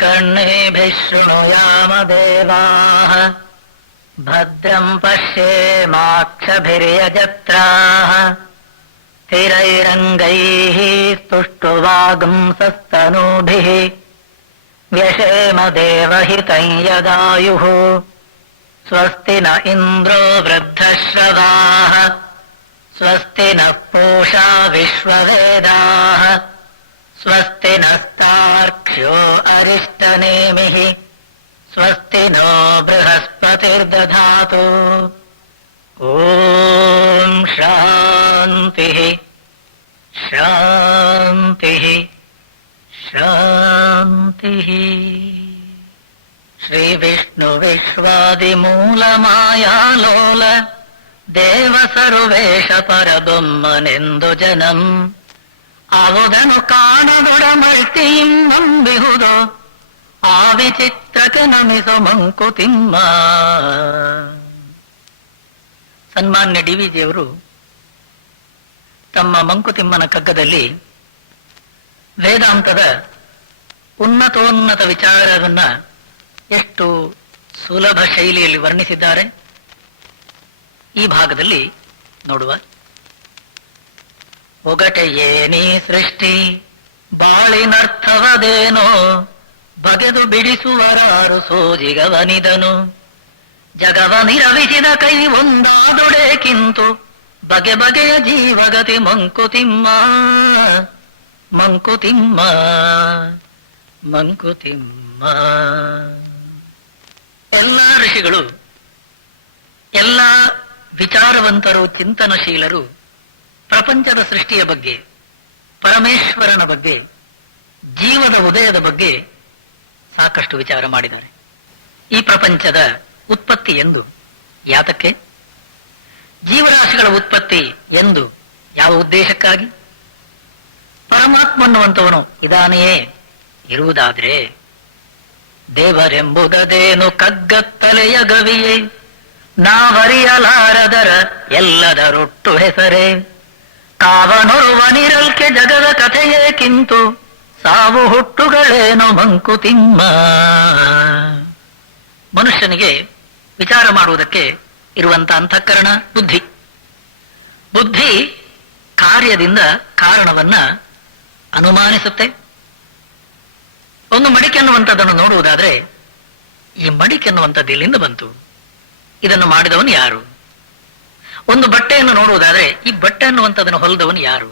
कर्णेभिः शृणुयाम देवाः भद्रं पश्येमाक्षभिर्यजत्राः स्थिरैरङ्गैः स्तुष्टुवागुंसस्तनूभिः व्यशेम देवहितं यदायुः स्वस्ति न इन्द्रो वृद्धश्रवाः स्वस्ति नः पूषा विश्ववेदाः स्वस्ति नस्तार्क्ष्यो अरिष्टनेमिः स्वस्ति नो बृहस्पतिर्दधातु ॐ शान्तिः शान्तिः शान्तिः। श्रीविष्णुविश्वादिमूलमायालोल ದೇವಸರುವೇಶ ಪರಬೊಮ್ಮನೆಂದು ಜನಂ ಆವುದನು ಕಾಣದೊಡಮಳ್ತಿಯಿಂ ನಂಬಿಹುದು ಆ ವಿಚಿತ್ರಕ್ಕೆ ನಮಿಸು ಮಂಕುತಿಮ್ಮ. ಸನ್ಮಾನ್ಯ ಡಿ.ವಿ.ಜಿಯವರು ತಮ್ಮ ಮಂಕುತಿಮ್ಮನ ಕಗ್ಗದಲ್ಲಿ ವೇದಾಂತದ ಉನ್ನತೋನ್ನತ ವಿಚಾರವನ್ನ ಎಷ್ಟು ಸುಲಭ ಶೈಲಿಯಲ್ಲಿ ವರ್ಣಿಸಿದ್ದಾರೆ. ಈ ಭಾಗದಲ್ಲಿ ನೋಡುವ. ಒಗಟೆಯೇನೀ ಸೃಷ್ಟಿ ಬಾಳಿನರ್ಥವದೇನೋ ಬಗೆದು ಬಿಡಿಸುವರಾರು ಸೋಜಿಗವನಿದನು ಜಗವನಿರವಿಸಿದ ಕೈ ಒಂದಾದೊಡೇಕಿಂತು ಬಗೆ ಬಗೆಯ ಜೀವಗತಿ ಮಂಕುತಿಮ್ಮ ಮಂಕುತಿಮ್ಮ ಮಂಕುತಿಮ್ಮ. ಎಲ್ಲ ಋಷಿಗಳು, ಎಲ್ಲ ವಿಚಾರವಂತರು, ಚಿಂತನಶೀಲರು ಪ್ರಪಂಚದ ಸೃಷ್ಟಿಯ ಬಗ್ಗೆ, ಪರಮೇಶ್ವರನ ಬಗ್ಗೆ, ಜೀವದ ಉದಯದ ಬಗ್ಗೆ ಸಾಕಷ್ಟು ವಿಚಾರ ಮಾಡಿದ್ದಾರೆ. ಈ ಪ್ರಪಂಚದ ಉತ್ಪತ್ತಿ ಎಂದು, ಯಾತಕ್ಕೆ? ಜೀವರಾಶಿಗಳ ಉತ್ಪತ್ತಿ ಎಂದು, ಯಾವ ಉದ್ದೇಶಕ್ಕಾಗಿ? ಪರಮಾತ್ಮನ್ನುವಂತವನು ಇದಾನೆಯೇ ಇರುವುದಾದ್ರೆ ದೇವರೆಂಬುದದೇನು ಕಗ್ಗತ್ತಲೆಯ ಗವಿಯೇ ನಾವರಿಯಲಾರದರ ಎಲ್ಲದರೊಟ್ಟು ಹೆಸರೇ ಕಾವನೊರುವನಿರಲ್ಕೆ ಜಗದ ಕಥೆಯೇ ಕಿಂತು ಸಾವು ಹುಟ್ಟುಗಳೇನು ಮಂಕುತಿಮ್ಮ. ಮನುಷ್ಯನಿಗೆ ವಿಚಾರ ಮಾಡುವುದಕ್ಕೆ ಇರುವಂತ ಅಂತಃಕರಣ ಬುದ್ಧಿ. ಬುದ್ಧಿ ಕಾರ್ಯದಿಂದ ಕಾರಣವನ್ನ ಅನುಮಾನಿಸುತ್ತೆ. ಒಂದು ಮಡಿಕೆ ಅನ್ನುವಂಥದ್ದನ್ನು ನೋಡುವುದಾದ್ರೆ ಈ ಮಡಿಕೆ ಅನ್ನುವಂಥದ್ದು ಎಲ್ಲಿಂದ ಬಂತು, ಇದನ್ನು ಮಾಡಿದವನು ಯಾರು? ಒಂದು ಬಟ್ಟೆಯನ್ನು ನೋಡುವುದಾದ್ರೆ ಈ ಬಟ್ಟೆ ಅನ್ನುವಂಥದ್ದನ್ನು ಹೊಲಿದವನು ಯಾರು?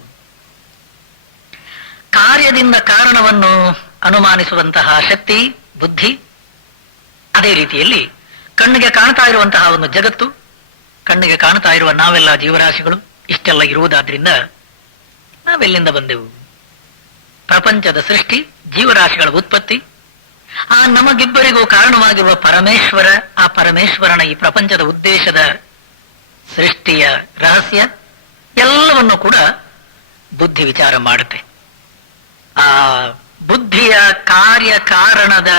ಕಾರ್ಯದಿಂದ ಕಾರಣವನ್ನು ಅನುಮಾನಿಸುವಂತಹ ಶಕ್ತಿ ಬುದ್ಧಿ. ಅದೇ ರೀತಿಯಲ್ಲಿ ಕಣ್ಣಿಗೆ ಕಾಣ್ತಾ ಇರುವಂತಹ ಒಂದು ಜಗತ್ತು, ಕಣ್ಣಿಗೆ ಕಾಣ್ತಾ ಇರುವ ನಾವೆಲ್ಲ ಜೀವರಾಶಿಗಳು ಇಷ್ಟೆಲ್ಲ ಇರುವುದಾದ್ರಿಂದ ನಾವೆಲ್ಲಿಂದ ಬಂದೆವು? ಪ್ರಪಂಚದ ಸೃಷ್ಟಿ, ಜೀವರಾಶಿಗಳ ಉತ್ಪತ್ತಿ, ಆ ನಮಗಿಬ್ಬರಿಗೂ ಕಾರಣವಾಗಿರುವ ಪರಮೇಶ್ವರ, ಆ ಪರಮೇಶ್ವರನ ಈ ಪ್ರಪಂಚದ ಉದ್ದೇಶದ ಸೃಷ್ಟಿಯ ರಹಸ್ಯ ಎಲ್ಲವನ್ನು ಕೂಡ ಬುದ್ಧಿ ವಿಚಾರ ಮಾಡುತ್ತೆ. ಆ ಬುದ್ಧಿಯ ಕಾರ್ಯ ಕಾರಣದ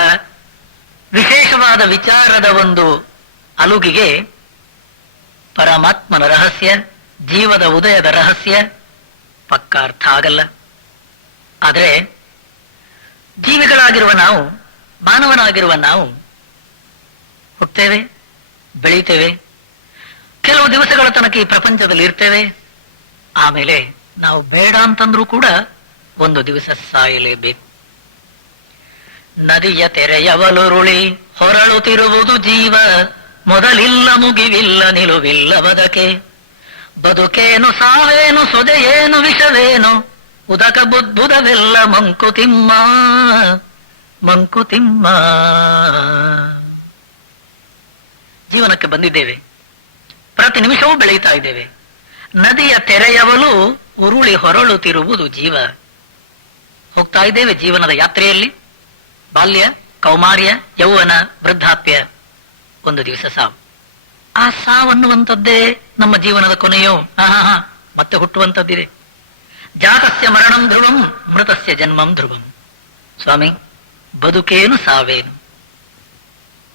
ವಿಶೇಷವಾದ ವಿಚಾರದ ಒಂದು ಅಲುಗಿಗೆ ಪರಮಾತ್ಮನ ರಹಸ್ಯ, ಜೀವದ ಉದಯದ ರಹಸ್ಯ ಪಕ್ಕ ಅರ್ಥ ಆಗಲ್ಲ. ಆದರೆ ಜೀವಿಗಳಾಗಿರುವ ನಾವು, ಮಾನವನಾಗಿರುವ ನಾವು ಹುಟ್ಟುತ್ತೇವೆ, ಬೆಳೀತೇವೆ, ಕೆಲವು ದಿವಸಗಳ ತನಕ ಈ ಪ್ರಪಂಚದಲ್ಲಿ ಇರ್ತೇವೆ. ಆಮೇಲೆ ನಾವು ಬೇಡ ಅಂತಂದ್ರೂ ಕೂಡ ಒಂದು ದಿವಸ ಸಾಯಲೇಬೇಕು. ನದಿಯ ತೆರೆಯವಲುರುಳಿ ಹೊರಳುತ್ತಿರುವುದು ಜೀವ, ಮೊದಲಿಲ್ಲ ಮುಗಿವಿಲ್ಲ ನಿಲುವಿಲ್ಲ ಬದಕೆ, ಬದುಕೇನು ಸಾವೇನು ಸೊದೆಯೇನು ವಿಷವೇನು ಉದಕ ಬುದ್ಬುದವೆಲ್ಲ ಮಂಕುತಿಮ್ಮ ಮಂಕುತಿಮ್ಮ. ಜೀವನಕ್ಕೆ ಬಂದಿದ್ದೇವೆ, ಪ್ರತಿ ನಿಮಿಷವೂ ಬೆಳೀತಾ ಇದ್ದೇವೆ. ನದಿಯ ತೆರೆಯವಲು ಉರುಳಿ ಹೊರಳುತ್ತಿರುವುದು ಜೀವ. ಹೋಗ್ತಾ ಇದ್ದೇವೆ ಜೀವನದ ಯಾತ್ರೆಯಲ್ಲಿ. ಬಾಲ್ಯ, ಕೌಮಾರ್ಯ, ಯೌವನ, ವೃದ್ಧಾಪ್ಯ, ಒಂದು ದಿವಸ ಸಾವು. ಆ ಸಾವನ್ನುವಂಥದ್ದೇ ನಮ್ಮ ಜೀವನದ ಕೊನೆಯೋ? ಮತ್ತೆ ಹುಟ್ಟುವಂಥದ್ದಿದೆ. ಜಾತಸ್ಯ ಮರಣಂ ಧ್ರುವಂ ಮೃತಸ್ಯ ಜನ್ಮಂ ಧ್ರುವಂ. ಸ್ವಾಮಿ, ಬದುಕೇನು ಸಾವೇನು?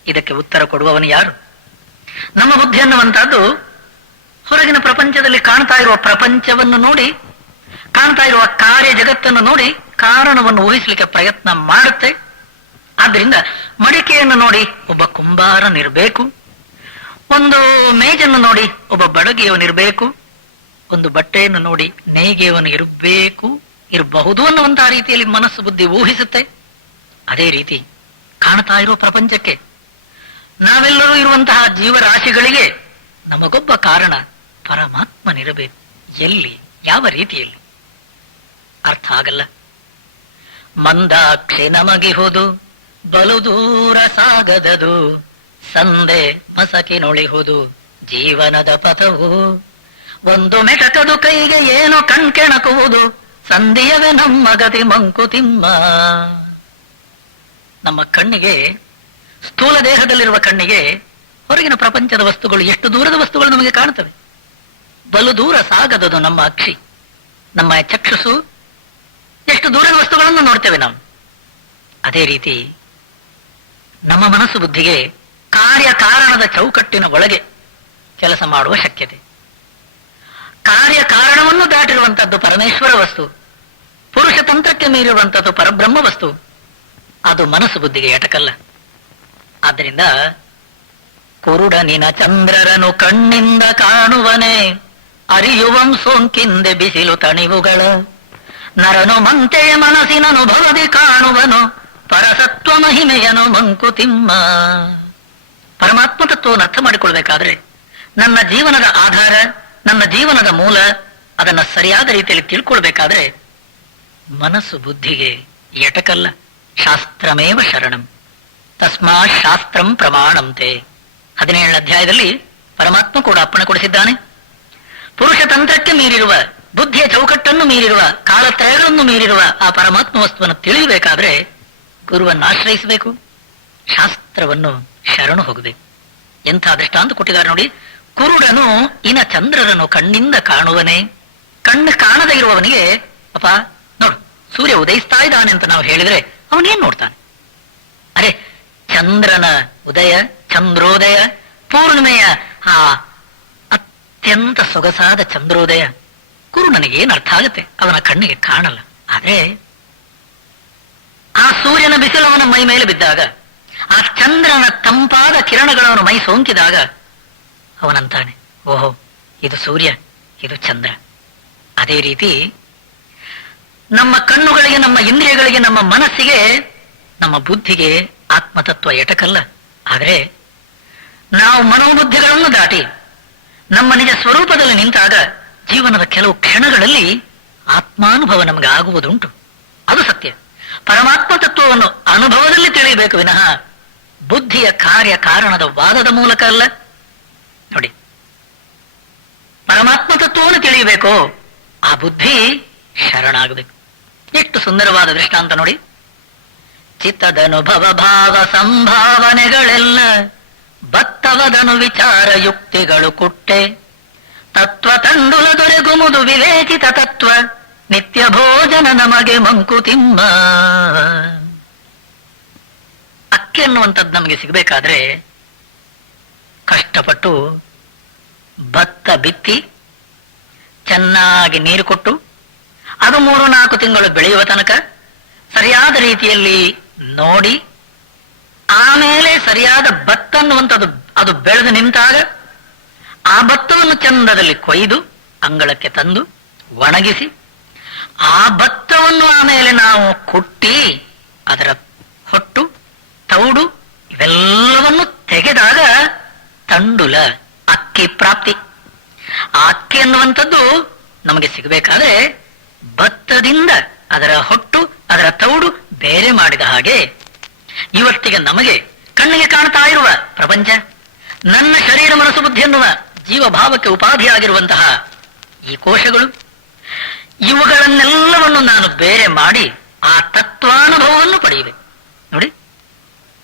ಇದಕ್ಕೆ ಉತ್ತರ ಕೊಡುವವನು ಯಾರು? ನಮ್ಮ ಬುದ್ಧಿ ಅನ್ನುವಂಥದ್ದು ಹೊರಗಿನ ಪ್ರಪಂಚದಲ್ಲಿ ಕಾಣ್ತಾ ಇರುವ ಪ್ರಪಂಚವನ್ನು ನೋಡಿ, ಕಾಣ್ತಾ ಇರುವ ಕಾರ್ಯ ಜಗತ್ತನ್ನು ನೋಡಿ ಕಾರಣವನ್ನು ಊಹಿಸಲಿಕ್ಕೆ ಪ್ರಯತ್ನ ಮಾಡುತ್ತೆ. ಆದ್ರಿಂದ ಮಡಿಕೆಯನ್ನು ನೋಡಿ ಒಬ್ಬ ಕುಂಬಾರನಿರ್ಬೇಕು, ಒಂದು ಮೇಜನ್ನು ನೋಡಿ ಒಬ್ಬ ಬಡಗಿಯವನಿರ್ಬೇಕು, ಒಂದು ಬಟ್ಟೆಯನ್ನು ನೋಡಿ ನೇಯ್ಗೆಯವನು ಇರಬಹುದು ಅನ್ನುವಂತಹ ರೀತಿಯಲ್ಲಿ ಮನಸ್ಸು ಬುದ್ಧಿ ಊಹಿಸುತ್ತೆ. ಅದೇ ರೀತಿ ಕಾಣ್ತಾ ಇರುವ ಪ್ರಪಂಚಕ್ಕೆ, ನಾವೆಲ್ಲರೂ ಇರುವಂತಹ ಜೀವರಾಶಿಗಳಿಗೆ ನಮಗೊಬ್ಬ ಕಾರಣ ಪರಮಾತ್ಮನಿರಬೇಕು. ಎಲ್ಲಿ, ಯಾವ ರೀತಿಯಲ್ಲಿ ಅರ್ಥ ಆಗಲ್ಲ. ಮಂದಾಕ್ಷಿ ನಮಗಿಹುದು ಬಲು ದೂರ ಸಾಗದದು, ಸಂದೆ ಮಸಕಿನೊಳಿಹುದು ಜೀವನದ ಪಥವು, ಒಂದು ಮೆಟಕದು ಕೈಗೆ ಏನು ಕಣ್ಕೆಣಕುವುದು, ಸಂಧಿಯವೇ ನಮ್ಮ ಗತಿ ಮಂಕುತಿಮ್ಮ. ನಮ್ಮ ಕಣ್ಣಿಗೆ, ಸ್ಥೂಲ ದೇಹದಲ್ಲಿರುವ ಕಣ್ಣಿಗೆ ಹೊರಗಿನ ಪ್ರಪಂಚದ ವಸ್ತುಗಳು, ಎಷ್ಟು ದೂರದ ವಸ್ತುಗಳು ನಮಗೆ ಕಾಣುತ್ತವೆ. ಬಲು ದೂರ ಸಾಗದದು ನಮ್ಮ ಅಕ್ಷಿ, ನಮ್ಮ ಚಕ್ಷುಸು ಎಷ್ಟು ದೂರದ ವಸ್ತುಗಳನ್ನು ನೋಡ್ತೇವೆ ನಾವು. ಅದೇ ರೀತಿ ನಮ್ಮ ಮನಸ್ಸು ಬುದ್ಧಿಗೆ ಕಾರ್ಯಕಾರಣದ ಚೌಕಟ್ಟಿನ ಒಳಗೆ ಕೆಲಸ ಮಾಡುವ ಶಕ್ಯತೆ. ಕಾರ್ಯಕಾರಣವನ್ನು ದಾಟಿರುವಂತದ್ದು ಪರಮೇಶ್ವರ ವಸ್ತು, ಪುರುಷ ತಂತ್ರಕ್ಕೆ ಮೀರಿರುವಂತದ್ದು ಪರಬ್ರಹ್ಮ ವಸ್ತು. ಅದು ಮನಸ್ಸು ಬುದ್ಧಿಗೆ ಎಟಕಲ್ಲ. ಆದ್ದರಿಂದ ಕುರುಡನಿನ ಚಂದ್ರರನು ಕಣ್ಣಿಂದ ಕಾಣುವನೆ, ಅರಿಯುವಂ ಸೋಂಕಿಂದೆ ಬಿಸಿಲು ತಣಿವುಗಳ, ನರನು ಮಂತೆಯ ಮನಸ್ಸಿನನುಭವದಿ ಕಾಣುವನು, ಪರಸತ್ವ ಮಹಿಮೆಯನು ಮಂಕುತಿಮ್ಮ. ಪರಮಾತ್ಮ ತತ್ವವನ್ನು ಅರ್ಥ ಮಾಡಿಕೊಳ್ಬೇಕಾದ್ರೆ ನನ್ನ ಜೀವನದ ಆಧಾರ, ನನ್ನ ಜೀವನದ ಮೂಲ, ಅದನ್ನ ಸರಿಯಾದ ರೀತಿಯಲ್ಲಿ ತಿಳ್ಕೊಳ್ಬೇಕಾದ್ರೆ ಮನಸ್ಸು ಬುದ್ಧಿಗೆ ಎಟಕಲ್ಲ. ಶಾಸ್ತ್ರಮೇವ ಶರಣಂ ತಸ್ಮಾತ್ ಶಾಸ್ತ್ರಂ ಪ್ರಮಾಣಂತೆ. 17ನೇ ಅಧ್ಯಾಯದಲ್ಲಿ ಪರಮಾತ್ಮ ಕೂಡ ಅಪ್ಪಣೆ ಕೊಡಿಸಿದ್ದಾನೆ. ಪುರುಷ ತಂತ್ರಕ್ಕೆ ಮೀರಿರುವ, ಬುದ್ಧಿಯ ಚೌಕಟ್ಟನ್ನು ಮೀರಿರುವ, ಕಾಲತ್ರಯಗಳನ್ನು ಮೀರಿರುವ ಆ ಪರಮಾತ್ಮ ವಸ್ತುವನ್ನು ತಿಳಿಯಬೇಕಾದ್ರೆ ಗುರುವನ್ನು ಆಶ್ರಯಿಸಬೇಕು, ಶಾಸ್ತ್ರವನ್ನು ಶರಣು ಹೋಗಬೇಕು. ಎಂಥ ದೃಷ್ಟಾಂತ ಕೊಟ್ಟಿದ್ದಾರೆ ನೋಡಿ. ಕುರುಡನು ಇನ ಚಂದ್ರರನು ಕಣ್ಣಿಂದ ಕಾಣುವನೇ. ಕಣ್ಣು ಕಾಣದೇ ಇರುವವನಿಗೆ, ಅಪ್ಪ ನೋಡು ಸೂರ್ಯ ಉದಯಿಸ್ತಾ ಇದ್ದಾನೆ ಅಂತ ನಾವು ಹೇಳಿದ್ರೆ ಅವನೇನ್ ನೋಡ್ತಾನೆ? ಅರೆ, ಚಂದ್ರನ ಉದಯ, ಚಂದ್ರೋದಯ, ಪೂರ್ಣಿಮೆಯ ಆ ಅತ್ಯಂತ ಸೊಗಸಾದ ಚಂದ್ರೋದಯ ಕುರುಡನಿಗೆ ಏನ್ ಅರ್ಥ ಆಗುತ್ತೆ? ಅವನ ಕಣ್ಣಿಗೆ ಕಾಣಲ್ಲ. ಆದ್ರೆ ಆ ಸೂರ್ಯನ ಬಿಸಿಲು ಅವನ ಮೈ ಮೇಲೆ ಬಿದ್ದಾಗ, ಆ ಚಂದ್ರನ ತಂಪಾದ ಕಿರಣಗಳವನ ಮೈ ಸೋಂಕಿದಾಗ ಅವನಂತಾನೆ, ಓಹೋ ಇದು ಸೂರ್ಯ, ಇದು ಚಂದ್ರ. ಅದೇ ರೀತಿ ನಮ್ಮ ಕಣ್ಣುಗಳಿಗೆ, ನಮ್ಮ ಇಂದ್ರಿಯಗಳಿಗೆ, ನಮ್ಮ ಮನಸ್ಸಿಗೆ, ನಮ್ಮ ಬುದ್ಧಿಗೆ ಆತ್ಮತತ್ವ ಎಟಕಲ್ಲ. ಆದರೆ ನಾವು ಮನೋಬುದ್ಧಿಗಳನ್ನು ದಾಟಿ ನಮ್ಮ ನಿಜ ಸ್ವರೂಪದಲ್ಲಿ ನಿಂತಾಗ ಜೀವನದ ಕೆಲವು ಕ್ಷಣಗಳಲ್ಲಿ ಆತ್ಮಾನುಭವ ನಮಗೆ ಆಗುವುದುಂಟು. ಅದು ಸತ್ಯ. ಪರಮಾತ್ಮ ತತ್ವವನ್ನು ಅನುಭವದಲ್ಲಿ ತಿಳಿಯಬೇಕು ವಿನಃ ಬುದ್ಧಿಯ ಕಾರ್ಯ ಕಾರಣದ ವಾದದ ಮೂಲಕ ಅಲ್ಲ. ನೋಡಿ, ಪರಮಾತ್ಮ ತತ್ವವನ್ನು ತಿಳಿಯಬೇಕು, ಆ ಬುದ್ಧಿ ಶರಣಾಗಬೇಕು. ಎಷ್ಟು ಸುಂದರವಾದ ದೃಷ್ಟಾಂತ ನೋಡಿ. ಚಿತ್ತದನುಭವ ಭಾವ ಸಂಭಾವನೆಗಳೆಲ್ಲ ಬತ್ತವದನು ವಿಚಾರ ಯುಕ್ತಿಗಳು ಕುಟ್ಟೆ, ತತ್ವ ತಂಡುಲ ದೊರೆಗುಮುದು ವಿವೇಚಿತ ತತ್ವ, ನಿತ್ಯ ಭೋಜನ ನಮಗೆ ಮಂಕುತಿಮ್ಮ. ಅಕ್ಕಿ ಅನ್ನುವಂಥದ್ದು ನಮಗೆ ಸಿಗಬೇಕಾದ್ರೆ ಕಷ್ಟಪಟ್ಟು ಭತ್ತ ಬಿತ್ತಿ ಚೆನ್ನಾಗಿ ನೀರು ಕೊಟ್ಟು ಅದು 3-4 ತಿಂಗಳು ಬೆಳೆಯುವ ತನಕ ಸರಿಯಾದ ರೀತಿಯಲ್ಲಿ ನೋಡಿ, ಆಮೇಲೆ ಸರಿಯಾದ ಭತ್ತ ಅನ್ನುವಂಥದ್ದು ಅದು ಬೆಳೆದು ನಿಂತಾಗ ಆ ಭತ್ತವನ್ನು ಚಂದದಲ್ಲಿ ಕೊಯ್ದು ಅಂಗಳಕ್ಕೆ ತಂದು ಒಣಗಿಸಿ, ಆ ಭತ್ತವನ್ನು ಆಮೇಲೆ ನಾವು ಕುಟ್ಟಿ ಅದರ ಹೊಟ್ಟು, ತೌಡು ಇವೆಲ್ಲವನ್ನು ತೆಗೆದಾಗ ತಂಡುಲ ಅಕ್ಕಿ ಪ್ರಾಪ್ತಿ. ಆ ಅಕ್ಕಿ ಅನ್ನುವಂಥದ್ದು ನಮಗೆ ಸಿಗಬೇಕಾದ್ರೆ ಭತ್ತದಿಂದ ಅದರ ಹೊಟ್ಟು, ಅದರ ತೌಡು ಬೇರೆ ಮಾಡಿದ ಹಾಗೆ ಇವತ್ತಿಗೆ ನಮಗೆ ಕಣ್ಣಿಗೆ ಕಾಣ್ತಾ ಇರುವ ಪ್ರಪಂಚ, ನನ್ನ ಶರೀರ ಮನಸ್ಸು ಬುದ್ಧಿ ಎನ್ನುವ ಜೀವಭಾವಕ್ಕೆ ಉಪಾಧಿಯಾಗಿರುವಂತಹ ಈ ಕೋಶಗಳು, ಇವುಗಳನ್ನೆಲ್ಲವನ್ನು ನಾನು ಬೇರೆ ಮಾಡಿ ಆ ತತ್ವಾನುಭವವನ್ನು ಪಡೆಯಬೇಕು. ನೋಡಿ,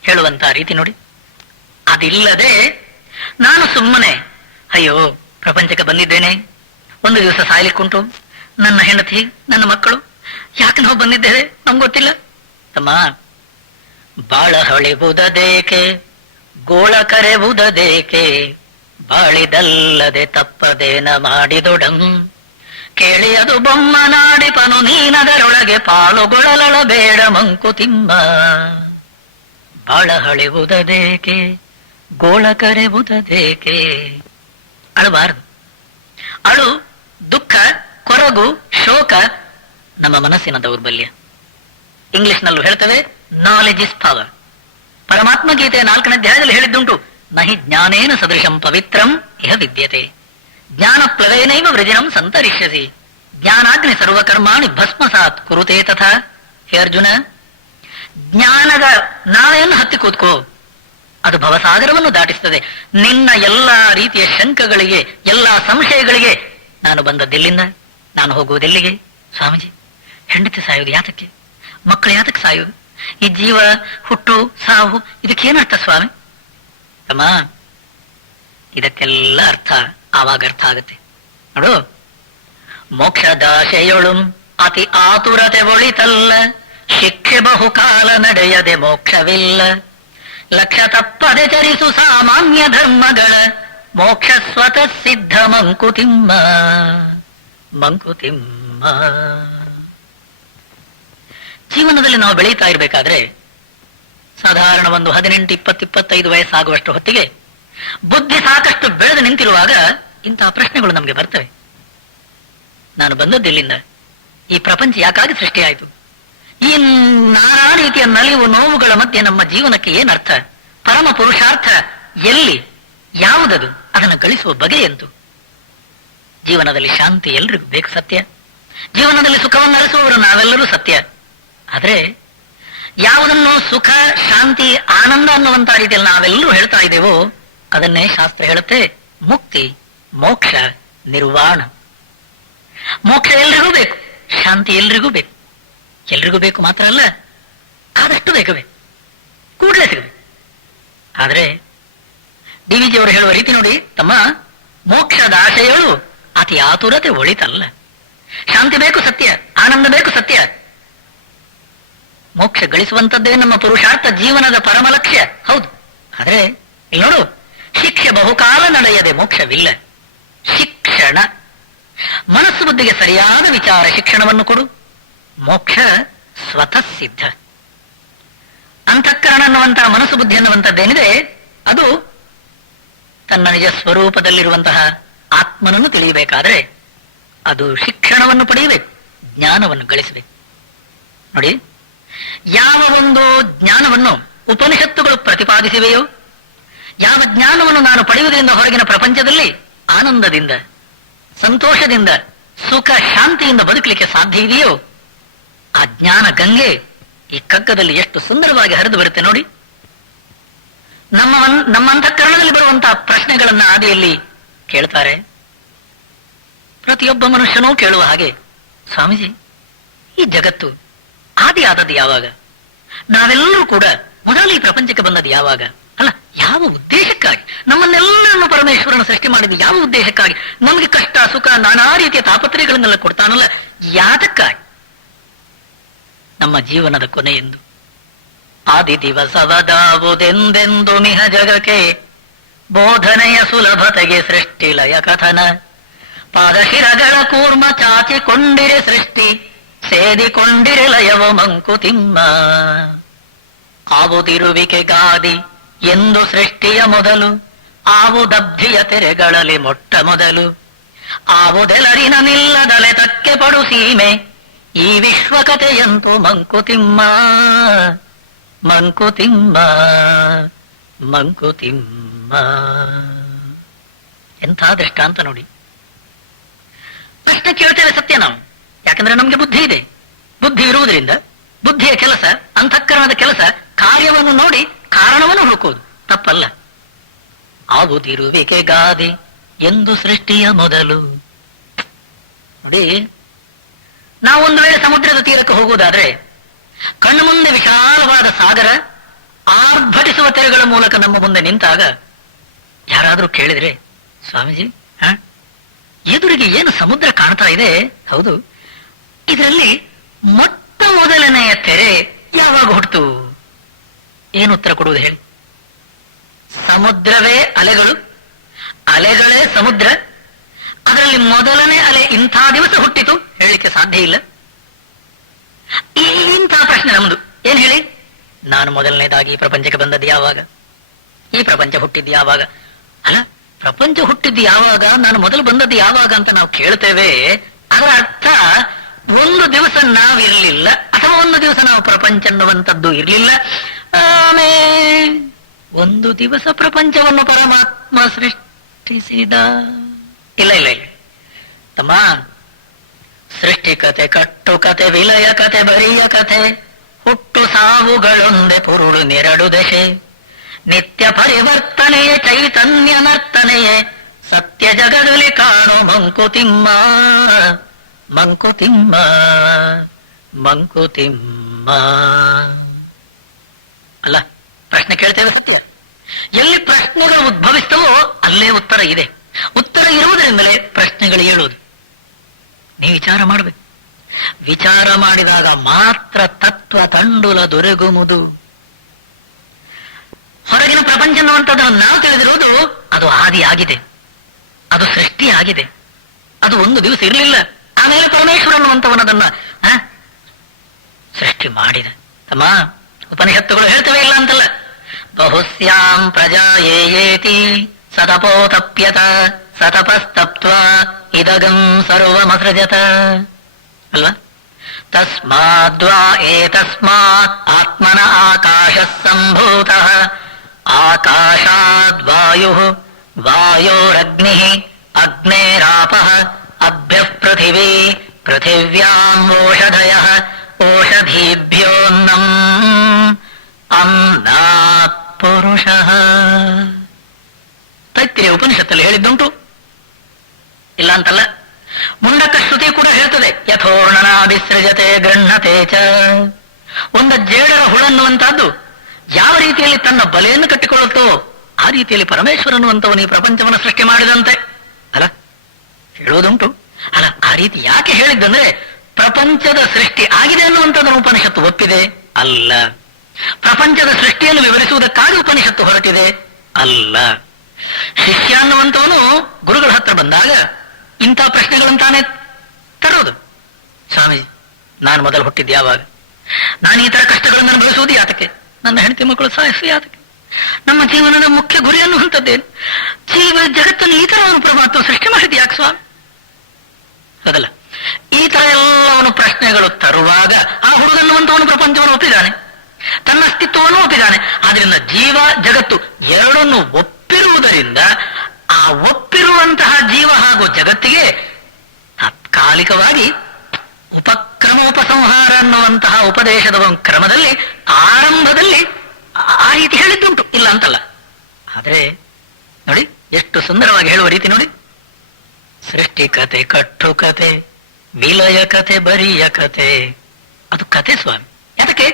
ಹೇಳುವಂತಹ ರೀತಿ ನೋಡಿ. ಅದಿಲ್ಲದೆ ನಾನು ಸುಮ್ಮನೆ ಅಯ್ಯೋ ಪ್ರಪಂಚಕ್ಕೆ ಬಂದಿದ್ದೇನೆ, ಒಂದು ದಿವಸ ಸಾಯ್ಲಿಕ್ಕುಂಟು, ನನ್ನ ಹೆಂಡತಿ, ನನ್ನ ಮಕ್ಕಳು, ಯಾಕೆ ನಾವು ಬಂದಿದ್ದೇವೆ ನಮ್ಗೆ ಗೊತ್ತಿಲ್ಲ. ತಮ್ಮ, ಬಾಳ ಹೊಳೆಬುದದೇಕೆ, ಗೋಳ ಕರೆಬುದದೇಕೆ, ಬಾಳಿದಲ್ಲದೆ ತಪ್ಪದೇನ ಮಾಡಿದೊಡಂ, ಕೇಳಿ ಅದು ಬೊಮ್ಮನಾಡಿಪನು ನೀನದರೊಳಗೆ ಪಾಲುಗೊಳ್ಳಲಳ ಬೇಡ ಮಂಕುತಿಮ್ಮ. ಬಾಳ ಹಳೆವುದೇಕೆ, ಗೋಳ ಕರೆವುದೇಕೆ. ಅಳಬಾರದು. ಅಳು, ದುಃಖ, ಕೊರಗು, ಶೋಕ ನಮ್ಮ ಮನಸ್ಸಿನ ದೌರ್ಬಲ್ಯ. ಇಂಗ್ಲಿಷ್ನಲ್ಲೂ ಹೇಳ್ತೇವೆ, ನಾಲೆಜ್ ಇಸ್ ಪವರ್. ಪರಮಾತ್ಮ ಗೀತೆ 4ನೇ ಅಧ್ಯಾಯದಲ್ಲಿ ಹೇಳಿದ್ದುಂಟು, ನಹಿ ಜ್ಞಾನೇನ ಸದೃಶಂ ಪವಿತ್ರಂ ಇಹ ವಿದ್ಯತೆ, ಜ್ಞಾನ ಪ್ಲವೇನೈವ ವೃಜಿನಂ ಸಂತರಿಷ್ಯಸಿ, ಜ್ಞಾನಾಗ್ನಿ ಸರ್ವಕರ್ಮಾಣಿ ಭಸ್ಮಸಾತ್ ಕುರುತೆ ತಥಾ. ಹೇ ಅರ್ಜುನ, ಜ್ಞಾನದ ನಾಳೆಯನ್ನು ಹತ್ತಿ ಕೂತ್ಕೋ, ಅದು ಭವಸಾಗರವನ್ನು ದಾಟಿಸ್ತದೆ. ನಿನ್ನ ಎಲ್ಲಾ ರೀತಿಯ ಶಂಕಗಳಿಗೆ, ಎಲ್ಲಾ ಸಂಶಯಗಳಿಗೆ ನಾನು ಬಂದದ್ದೆಲ್ಲಿಂದ, ನಾನು ಹೋಗುವುದೆಲ್ಲಿಗೆ? ಸ್ವಾಮೀಜಿ, ಹೆಂಡತಿ ಸಾಯುವುದು ಯಾತಕ್ಕೆ? ಮಕ್ಕಳು ಯಾತಕ್ಕೆ ಸಾಯುವುದು? ಈ ಜೀವ, ಹುಟ್ಟು, ಸಾವು, ಇದಕ್ಕೇನರ್ಥ ಸ್ವಾಮಿ? ತಮ್ಮ, ಇದಕ್ಕೆಲ್ಲ ಅರ್ಥ ಆವಾಗ ಅರ್ಥ ಆಗುತ್ತೆ ನೋಡು. ಮೋಕ್ಷದಾಶೆಯೊಳುಂ ಅತಿ ಆತುರತೆ ಒಳಿತಲ್ಲ, ಶಿಕ್ಷೆ ಬಹುಕಾಲ ನಡೆಯದೆ ಮೋಕ್ಷವಿಲ್ಲ, ಲಕ್ಷ ತಪ್ಪದೆ ಚರಿಸು ಸಾಮಾನ್ಯ ಧರ್ಮಗಳ, ಮೋಕ್ಷ ಸ್ವತಃ ಸಿದ್ಧ ಮಂಕುತಿಮ್ಮ ಮಂಕುತಿಮ್ಮ. ಜೀವನದಲ್ಲಿ ನಾವು ಬೆಳೀತಾ ಇರಬೇಕಾದ್ರೆ ಸಾಧಾರಣ ಒಂದು 18, 20, 25 ವಯಸ್ಸಾಗುವಷ್ಟು ಹೊತ್ತಿಗೆ ಬುದ್ಧಿ ಸಾಕಷ್ಟು ಬೆಳೆದು ನಿಂತಿರುವಾಗ ಇಂತಹ ಪ್ರಶ್ನೆಗಳು ನಮಗೆ ಬರ್ತವೆ. ನಾನು ಬಂದದ್ದೆಲ್ಲಿಂದ? ಈ ಪ್ರಪಂಚ ಯಾಕಾಗಿ ಸೃಷ್ಟಿಯಾಯಿತು? ಈ ನಾನಾ ರೀತಿಯ ನಲಿವು ನೋವುಗಳ ಮಧ್ಯೆ ನಮ್ಮ ಜೀವನಕ್ಕೆ ಏನರ್ಥ? ಪರಮ ಪುರುಷಾರ್ಥ ಎಲ್ಲಿ? ಯಾವುದದು? ಅದನ್ನು ಗಳಿಸುವ ಬಗೆ ಎಂತು? ಜೀವನದಲ್ಲಿ ಶಾಂತಿ ಎಲ್ರಿಗೂ ಬೇಕು, ಸತ್ಯ. ಜೀವನದಲ್ಲಿ ಸುಖವನ್ನು ಅರಸುವವರು ನಾವೆಲ್ಲರೂ, ಸತ್ಯ. ಆದ್ರೆ ಯಾವುದನ್ನು ಸುಖ, ಶಾಂತಿ, ಆನಂದ ಅನ್ನುವಂತ ರೀತಿಯಲ್ಲಿ ನಾವೆಲ್ಲರೂ ಹೇಳ್ತಾ ಇದ್ದೇವೋ ಅದನ್ನೇ ಶಾಸ್ತ್ರ ಹೇಳುತ್ತೆ, ಮುಕ್ತಿ, ಮೋಕ್ಷ, ನಿರ್ವಾಣ. ಮೋಕ್ಷ ಎಲ್ರಿಗೂ ಬೇಕು, ಶಾಂತಿ ಎಲ್ರಿಗೂ ಬೇಕು. ಎಲ್ರಿಗೂ ಬೇಕು ಮಾತ್ರ ಅಲ್ಲ, ಆದಷ್ಟು ಬೇಕವೇ, ಕೂಡಲೇ ಸಿಗಬೇಕು. ಆದ್ರೆ ಡಿ.ವಿ.ಜಿ ಅವರು ಹೇಳುವ ರೀತಿ ನೋಡಿ ತಮ್ಮ, ಮೋಕ್ಷದ ಆಶೆಗಳು ಅತಿ ಆತುರತೆ ಒಳಿತಲ್ಲ. ಶಾಂತಿ ಬೇಕು ಸತ್ಯ, ಆನಂದ ಬೇಕು ಸತ್ಯ. ಮೋಕ್ಷ ಗಳಿಸುವಂತದ್ದೇ ನಮ್ಮ ಪುರುಷಾರ್ಥ, ಜೀವನದ ಪರಮ ಲಕ್ಷ್ಯ, ಹೌದು. ಆದ್ರೆ ಇಲ್ಲಿ ನೋಡು, ಶಿಕ್ಷೆ ಬಹುಕಾಲ ನಡೆಯದೆ ಮೋಕ್ಷವಿಲ್ಲ. ಶಿಕ್ಷಣ, ಮನಸ್ಸು ಬುದ್ಧಿಗೆ ಸರಿಯಾದ ವಿಚಾರ ಶಿಕ್ಷಣವನ್ನು ಕೊಡು, ಮೋಕ್ಷ ಸ್ವತಃ ಸಿದ್ಧ. ಅಂತಃಕರಣ ಅನ್ನುವಂತಹ ಮನಸ್ಸು ಬುದ್ಧಿ ಅನ್ನುವಂಥದ್ದೇನಿದೆ, ಅದು ತನ್ನ ನಿಜ ಸ್ವರೂಪದಲ್ಲಿರುವಂತಹ ಆತ್ಮನನ್ನು ತಿಳಿಯಬೇಕಾದ್ರೆ ಅದು ಶಿಕ್ಷಣವನ್ನು ಪಡೆಯಬೇಕು, ಜ್ಞಾನವನ್ನು ಗಳಿಸಬೇಕು. ನೋಡಿ, ಯಾವ ಒಂದು ಜ್ಞಾನವನ್ನು ಉಪನಿಷತ್ತುಗಳು ಪ್ರತಿಪಾದಿಸಿವೆಯೋ, ಯಾವ ಜ್ಞಾನವನ್ನು ನಾನು ಪಡೆಯುವುದರಿಂದ ಹೊರಗಿನ ಪ್ರಪಂಚದಲ್ಲಿ ಆನಂದದಿಂದ, ಸಂತೋಷದಿಂದ, ಸುಖ, ಶಾಂತಿಯಿಂದ ಬದುಕಲಿಕ್ಕೆ ಸಾಧ್ಯ ಇದೆಯೋ, ಆ ಜ್ಞಾನ ಗಂಗೆ ಈ ಕಗ್ಗದಲ್ಲಿ ಎಷ್ಟು ಸುಂದರವಾಗಿ ಹರಿದು ಬರುತ್ತೆ ನೋಡಿ. ನಮ್ಮ ಅಂತಃಕರಣದಲ್ಲಿ ಬರುವಂತಹ ಪ್ರಶ್ನೆಗಳನ್ನ ಆದಿಯಲ್ಲಿ ಕೇಳ್ತಾರೆ. ಪ್ರತಿಯೊಬ್ಬ ಮನುಷ್ಯನೂ ಕೇಳುವ ಹಾಗೆ, ಸ್ವಾಮೀಜಿ, ಈ ಜಗತ್ತು ಆದಿ ಆದದ್ದು ಯಾವಾಗ? ನಾವೆಲ್ಲರೂ ಕೂಡ ಮೊದಲು ಈ ಪ್ರಪಂಚಕ್ಕೆ ಬಂದದ್ದು ಯಾವಾಗ? ಅಲ್ಲ, ಯಾವ ಉದ್ದೇಶಕ್ಕಾಗಿ ನಮ್ಮನ್ನೆಲ್ಲರನ್ನು ಪರಮೇಶ್ವರನ ಸೃಷ್ಟಿ ಮಾಡಿದ್ದು? ಯಾವ ಉದ್ದೇಶಕ್ಕಾಗಿ? ನಮಗೆ ಕಷ್ಟ, ಸುಖ, ನಾನಾ ರೀತಿಯ ತಾಪತ್ರಯಗಳನ್ನೆಲ್ಲ ಕೊಡ್ತಾನಲ್ಲ, ಯಾತಕ್ಕಾಗಿ? ನಮ್ಮ ಜೀವನದ ಕೊನೆಯೆಂದು ಆದಿ ದಿವಸವದಾವುದೆಂದೆಂದು ಮಿಹ ಜಗಕ್ಕೆ, ಬೋಧನೆಯ ಸುಲಭತೆಗೆ ಸೃಷ್ಟಿ ಲಯ ಕಥನ, ಪಾದಶಿರಗಳ ಕೂರ್ಮ ಚಾಚಿಕೊಂಡಿರೆ ಸೃಷ್ಟಿ, ಸೇದಿಕೊಂಡಿರೆ ಲಯವ ಮಂಕುತಿಮ್ಮ. ಆವುದಿರುವಿಕೆ ಗಾದಿ ಎಂದು ಸೃಷ್ಟಿಯ ಮೊದಲು, ಆವುದಬ್ಧಿಯ ತೆರೆಗಳಲ್ಲಿ ಮೊಟ್ಟ ಮೊದಲು, ಆವುದೆಲರಿನ ನಿಲ್ಲದಲೆ ತಕ್ಕೆ ಪಡು ಸೀಮೆ, ಈ ವಿಶ್ವಕಥೆಯಂತೂ ಮಂಕುತಿಮ್ಮ ಮಂಕುತಿಮ್ಮ ಮಂಕುತಿಮ್ಮ. ಎಂಥ ದೃಷ್ಟಾಂತ ನೋಡಿ. ಪ್ರಶ್ನೆ ಕೇಳ್ತೇವೆ ಸತ್ಯ ನಾವು, ಯಾಕಂದ್ರೆ ನಮ್ಗೆ ಬುದ್ಧಿ ಇದೆ. ಬುದ್ಧಿ ಇರುವುದರಿಂದ ಬುದ್ಧಿಯ ಕೆಲಸ, ಅಂತಃಕರಣದ ಕೆಲಸ, ಕಾರ್ಯವನ್ನು ನೋಡಿ ಕಾರಣವನ್ನು ಹುಡುಕೋದು, ತಪ್ಪಲ್ಲ. ಆವುದಿರುವಿಕೆ ಗಾದಿ ಎಂದು ಸೃಷ್ಟಿಯ ಮೊದಲು. ನೋಡಿ, ನಾವು ಒಂದು ವೇಳೆ ಸಮುದ್ರದ ತೀರಕ್ಕೆ ಹೋಗುವುದಾದ್ರೆ ಕಣ್ಣು ಮುಂದೆ ವಿಶಾಲವಾದ ಸಾಗರ ಆರ್ಭಟಿಸುವ ತೆರೆಗಳ ಮೂಲಕ ನಮ್ಮ ಮುಂದೆ ನಿಂತಾಗ ಯಾರಾದ್ರೂ ಕೇಳಿದ್ರೆ, ಸ್ವಾಮೀಜಿ, ಎದುರಿಗೆ ಏನು ಸಮುದ್ರ ಕಾಣ್ತಾ ಇದೆ? ಹೌದು, ಇದರಲ್ಲಿ ಮೊಟ್ಟ ಮೊದಲನೆಯ ತೆರೆ ಯಾವಾಗ ಹುಟ್ಟಿತು? ಏನು ಉತ್ತರ ಕೊಡುವುದು ಹೇಳಿ? ಸಮುದ್ರವೇ ಅಲೆಗಳು, ಅಲೆಗಳೇ ಸಮುದ್ರ, ಅದರಲ್ಲಿ ಮೊದಲನೇ ಅಲೆ ಇಂಥ ದಿವಸ ಹುಟ್ಟಿತು ಹೇಳಲಿಕ್ಕೆ ಸಾಧ್ಯ ಇಲ್ಲ. ಇಂಥ ಪ್ರಶ್ನೆ ನಮ್ದು. ಏನ್ ಹೇಳಿ? ನಾನು ಮೊದಲನೇದಾಗಿ ಈ ಪ್ರಪಂಚಕ್ಕೆ ಬಂದದ್ದು ಯಾವಾಗ, ಈ ಪ್ರಪಂಚ ಹುಟ್ಟಿದ್ದು ಯಾವಾಗ, ಅಲ್ಲ ಪ್ರಪಂಚ ಹುಟ್ಟಿದ್ದು ಯಾವಾಗ, ನಾನು ಮೊದಲು ಬಂದದ್ದು ಯಾವಾಗ ಅಂತ ನಾವು ಕೇಳ್ತೇವೆ. ಅದರ ಅರ್ಥ ಒಂದು ದಿವಸ ನಾವಿರ್ಲಿಲ್ಲ, ಅಥವಾ ಒಂದು ದಿವಸ ನಾವು ಪ್ರಪಂಚ ಅನ್ನುವಂಥದ್ದು ಇರ್ಲಿಲ್ಲ. ಆಮೇಲೆ ಒಂದು ದಿವಸ ಪ್ರಪಂಚವನ್ನು ಪರಮಾತ್ಮ ಸೃಷ್ಟಿಸಿದ. ಇಲ್ಲ ಇಲ್ಲ ಇಲ್ಲ ತಮ್ಮ, ಸೃಷ್ಟಿ ಕತೆ, ಕಟ್ಟು ಕತೆ, ವಿಲಯ ಕತೆ, ಬರಿಯ ಕತೆ, ಹುಟ್ಟು ಸಾವುಗಳೊಂದೆ ಪುರುಡು ನೆರಡು ದಶೆ, ನಿತ್ಯ ಪರಿವರ್ತನೆಯೇ ಚೈತನ್ಯ ನರ್ತನೆಯೇ, ಸತ್ಯ ಜಗದಲ್ಲಿ ಕಾಣು ಮಂಕುತಿಮ್ಮ ಮಂಕುತಿಮ್ಮ ಮಂಕುತಿಮ್ಮ. ಅಲ್ಲ ಪ್ರಶ್ನೆ ಕೇಳ್ತೇವೆ ಸತ್ಯ. ಎಲ್ಲಿ ಪ್ರಶ್ನೆಗಳು ಉದ್ಭವಿಸ್ತವೋ ಅಲ್ಲೇ ಉತ್ತರ ಇದೆ. ಉತ್ತರ ಇರುವುದರಿಂದಲೇ ಪ್ರಶ್ನೆಗಳು ಹೇಳುವುದು. ನೀವು ವಿಚಾರ ಮಾಡಬೇಕು. ವಿಚಾರ ಮಾಡಿದಾಗ ಮಾತ್ರ ತತ್ವ ತಂಡುಲ ದೊರೆಗುವುದು. ಹೊರಗಿನ ಪ್ರಪಂಚ ಅನ್ನುವಂಥದ್ದನ್ನು ನಾವು ತಿಳಿದಿರುವುದು ಅದು ಆದಿ ಆಗಿದೆ, ಅದು ಸೃಷ್ಟಿ ಆಗಿದೆ, ಅದು ಒಂದು ದಿವಸ ಇರಲಿಲ್ಲ. ಆಮೇಲೆ ಪರಮೇಶ್ವರ ಅನ್ನುವಂಥವನದನ್ನ ಸೃಷ್ಟಿ ಮಾಡಿದ. ತಮ್ಮ ಉಪನಿಷತ್ತುಗಳು ಹೇಳ್ತವೆ ಇಲ್ಲ ಅಂತಲ್ಲ. ಬಹುಸ್ಯಾಂ ಪ್ರಜಾಯೇಯೇತಿ ಸತಪೋತಪ್ಯತ ಸತಪಸ್ತಪ್ತ್ವ ಇದಗಂ ಸರ್ವಮಸೃಜತ ಅಲ್ವಾ. ತಸ್ಮಾದ್ವಾ ಏತಸ್ಮಾತ್ ಆತ್ಮನ ಆಕಾಶ ಸಂಭೂತ ಆಕಾಶಾದ್ವಾಯುಃ ವಾಯೋರಗ್ನಿಃ ಅಗ್ನೇರಾಪಃ ಅಭ್ಯಃ ಪೃಥಿವೀ ಪೃಥಿವ್ಯಾಂ ಓಷಧಯಃ ಓಷಧೀಭ್ಯೋನ್ನಂ ಅನ್ನಾತ್ ಪುರುಷಃ. ತೈತ್ರಿಯ ಉಪನಿಷತ್ತಲ್ಲಿ ಹೇಳಿದ್ದುಂಟು, ಇಲ್ಲ ಅಂತಲ್ಲ. ಮುಂಡಕ ಶ್ರುತಿ ಕೂಡ ಹೇಳ್ತದೆ, ಯಥೋರ್ಣನಾಭಿಸೃಜತೆ ಗೃಹ್ಣತೆ ಚ. ಒಂದು ಜೇಡರ ಹುಳನ್ನುವಂತಹದ್ದು ಯಾವ ರೀತಿಯಲ್ಲಿ ತನ್ನ ಬಲೆಯನ್ನು ಕಟ್ಟಿಕೊಳ್ಳುತ್ತೋ ಆ ರೀತಿಯಲ್ಲಿ ಪರಮೇಶ್ವರ ಅನ್ನುವಂಥವನು ಈ ಪ್ರಪಂಚವನ್ನು ಸೃಷ್ಟಿ ಮಾಡಿದಂತೆ ಅಲ್ಲ ಹೇಳುವುದುಂಟು. ಅಲ್ಲ ಆ ರೀತಿ ಯಾಕೆ ಹೇಳಿದ್ದಂದ್ರೆ ಪ್ರಪಂಚದ ಸೃಷ್ಟಿ ಆಗಿದೆ ಅನ್ನುವಂಥದ್ದನ್ನು ಉಪನಿಷತ್ತು ಒಪ್ಪಿದೆ ಅಲ್ಲ. ಪ್ರಪಂಚದ ಸೃಷ್ಟಿಯನ್ನು ವಿವರಿಸುವುದಕ್ಕಾಗಿ ಉಪನಿಷತ್ತು ಹೊರಟಿದೆ ಅಲ್ಲ. ಶಿಷ್ಯ ಅನ್ನುವಂಥವನು ಗುರುಗಳ ಹತ್ರ ಬಂದಾಗ ಇಂಥ ಪ್ರಶ್ನೆಗಳಂತಾನೆ ತರೋದು. ಸ್ವಾಮೀಜಿ, ನಾನು ಮೊದಲು ಹುಟ್ಟಿದ್ದು ಯಾವಾಗ, ನಾನು ಈ ತರ ಕಷ್ಟಗಳನ್ನು ಅನುಭವಿಸುವುದು ಯಾತಕ್ಕೆ, ನನ್ನ ಹೆಂಡತಿ ಮಕ್ಕಳು ಸಾಯಿಸಿ ಯಾತಕ್ಕೆ, ನಮ್ಮ ಜೀವನದ ಮುಖ್ಯ ಗುರಿ ಅನ್ನುವಂಥದ್ದೇನು, ಜಗತ್ತನ್ನು ಈ ತರ ಅವನು ಪರಮಾತ್ಮ ಸೃಷ್ಟಿ ಮಾಡಿದ್ದು ಯಾಕೆ ಸ್ವಾಮಿ, ಅದಲ್ಲ. ಈ ತರ ಎಲ್ಲವನು ಪ್ರಶ್ನೆಗಳು ತರುವಾಗ ಆ ಹುಡುಗನ್ನುವಂಥವನು ಪ್ರಪಂಚವನ್ನು ಒಪ್ಪಿದ್ದಾನೆ, ತನ್ನ ಅಸ್ತಿತ್ವವನ್ನು ಒಪ್ಪಿದ್ದಾನೆ. ಆದ್ರಿಂದ ಜೀವ ಜಗತ್ತು ಎರಡನ್ನು ಒಪ್ಪಿರುವುದರಿಂದ ಆ ಒಪ್ಪಿರುವಂತಹ ಜೀವ ಹಾಗೂ ಜಗತ್ತಿಗೆ ತಾತ್ಕಾಲಿಕವಾಗಿ ಉಪಕ್ರಮೋಪಸಂಹಾರ ಅನ್ನುವಂತಹ ಉಪದೇಶದ ಒಂದು ಕ್ರಮದಲ್ಲಿ ಆರಂಭದಲ್ಲಿ ಆ ರೀತಿ ಹೇಳಿದ್ದುಂಟು, ಇಲ್ಲ ಅಂತಲ್ಲ. ಆದ್ರೆ ನೋಡಿ ಎಷ್ಟು ಸುಂದರವಾಗಿ ಹೇಳುವ ರೀತಿ ನೋಡಿ. ಸೃಷ್ಟಿ ಕತೆ, ಕಟ್ಟು ಕತೆ, ವಿಲಯ ಕತೆ, ಬರಿಯ ಕತೆ, ಅದು ಕತೆ ಸ್ವಾಮಿ. ಯಾತಕ್ಕೆ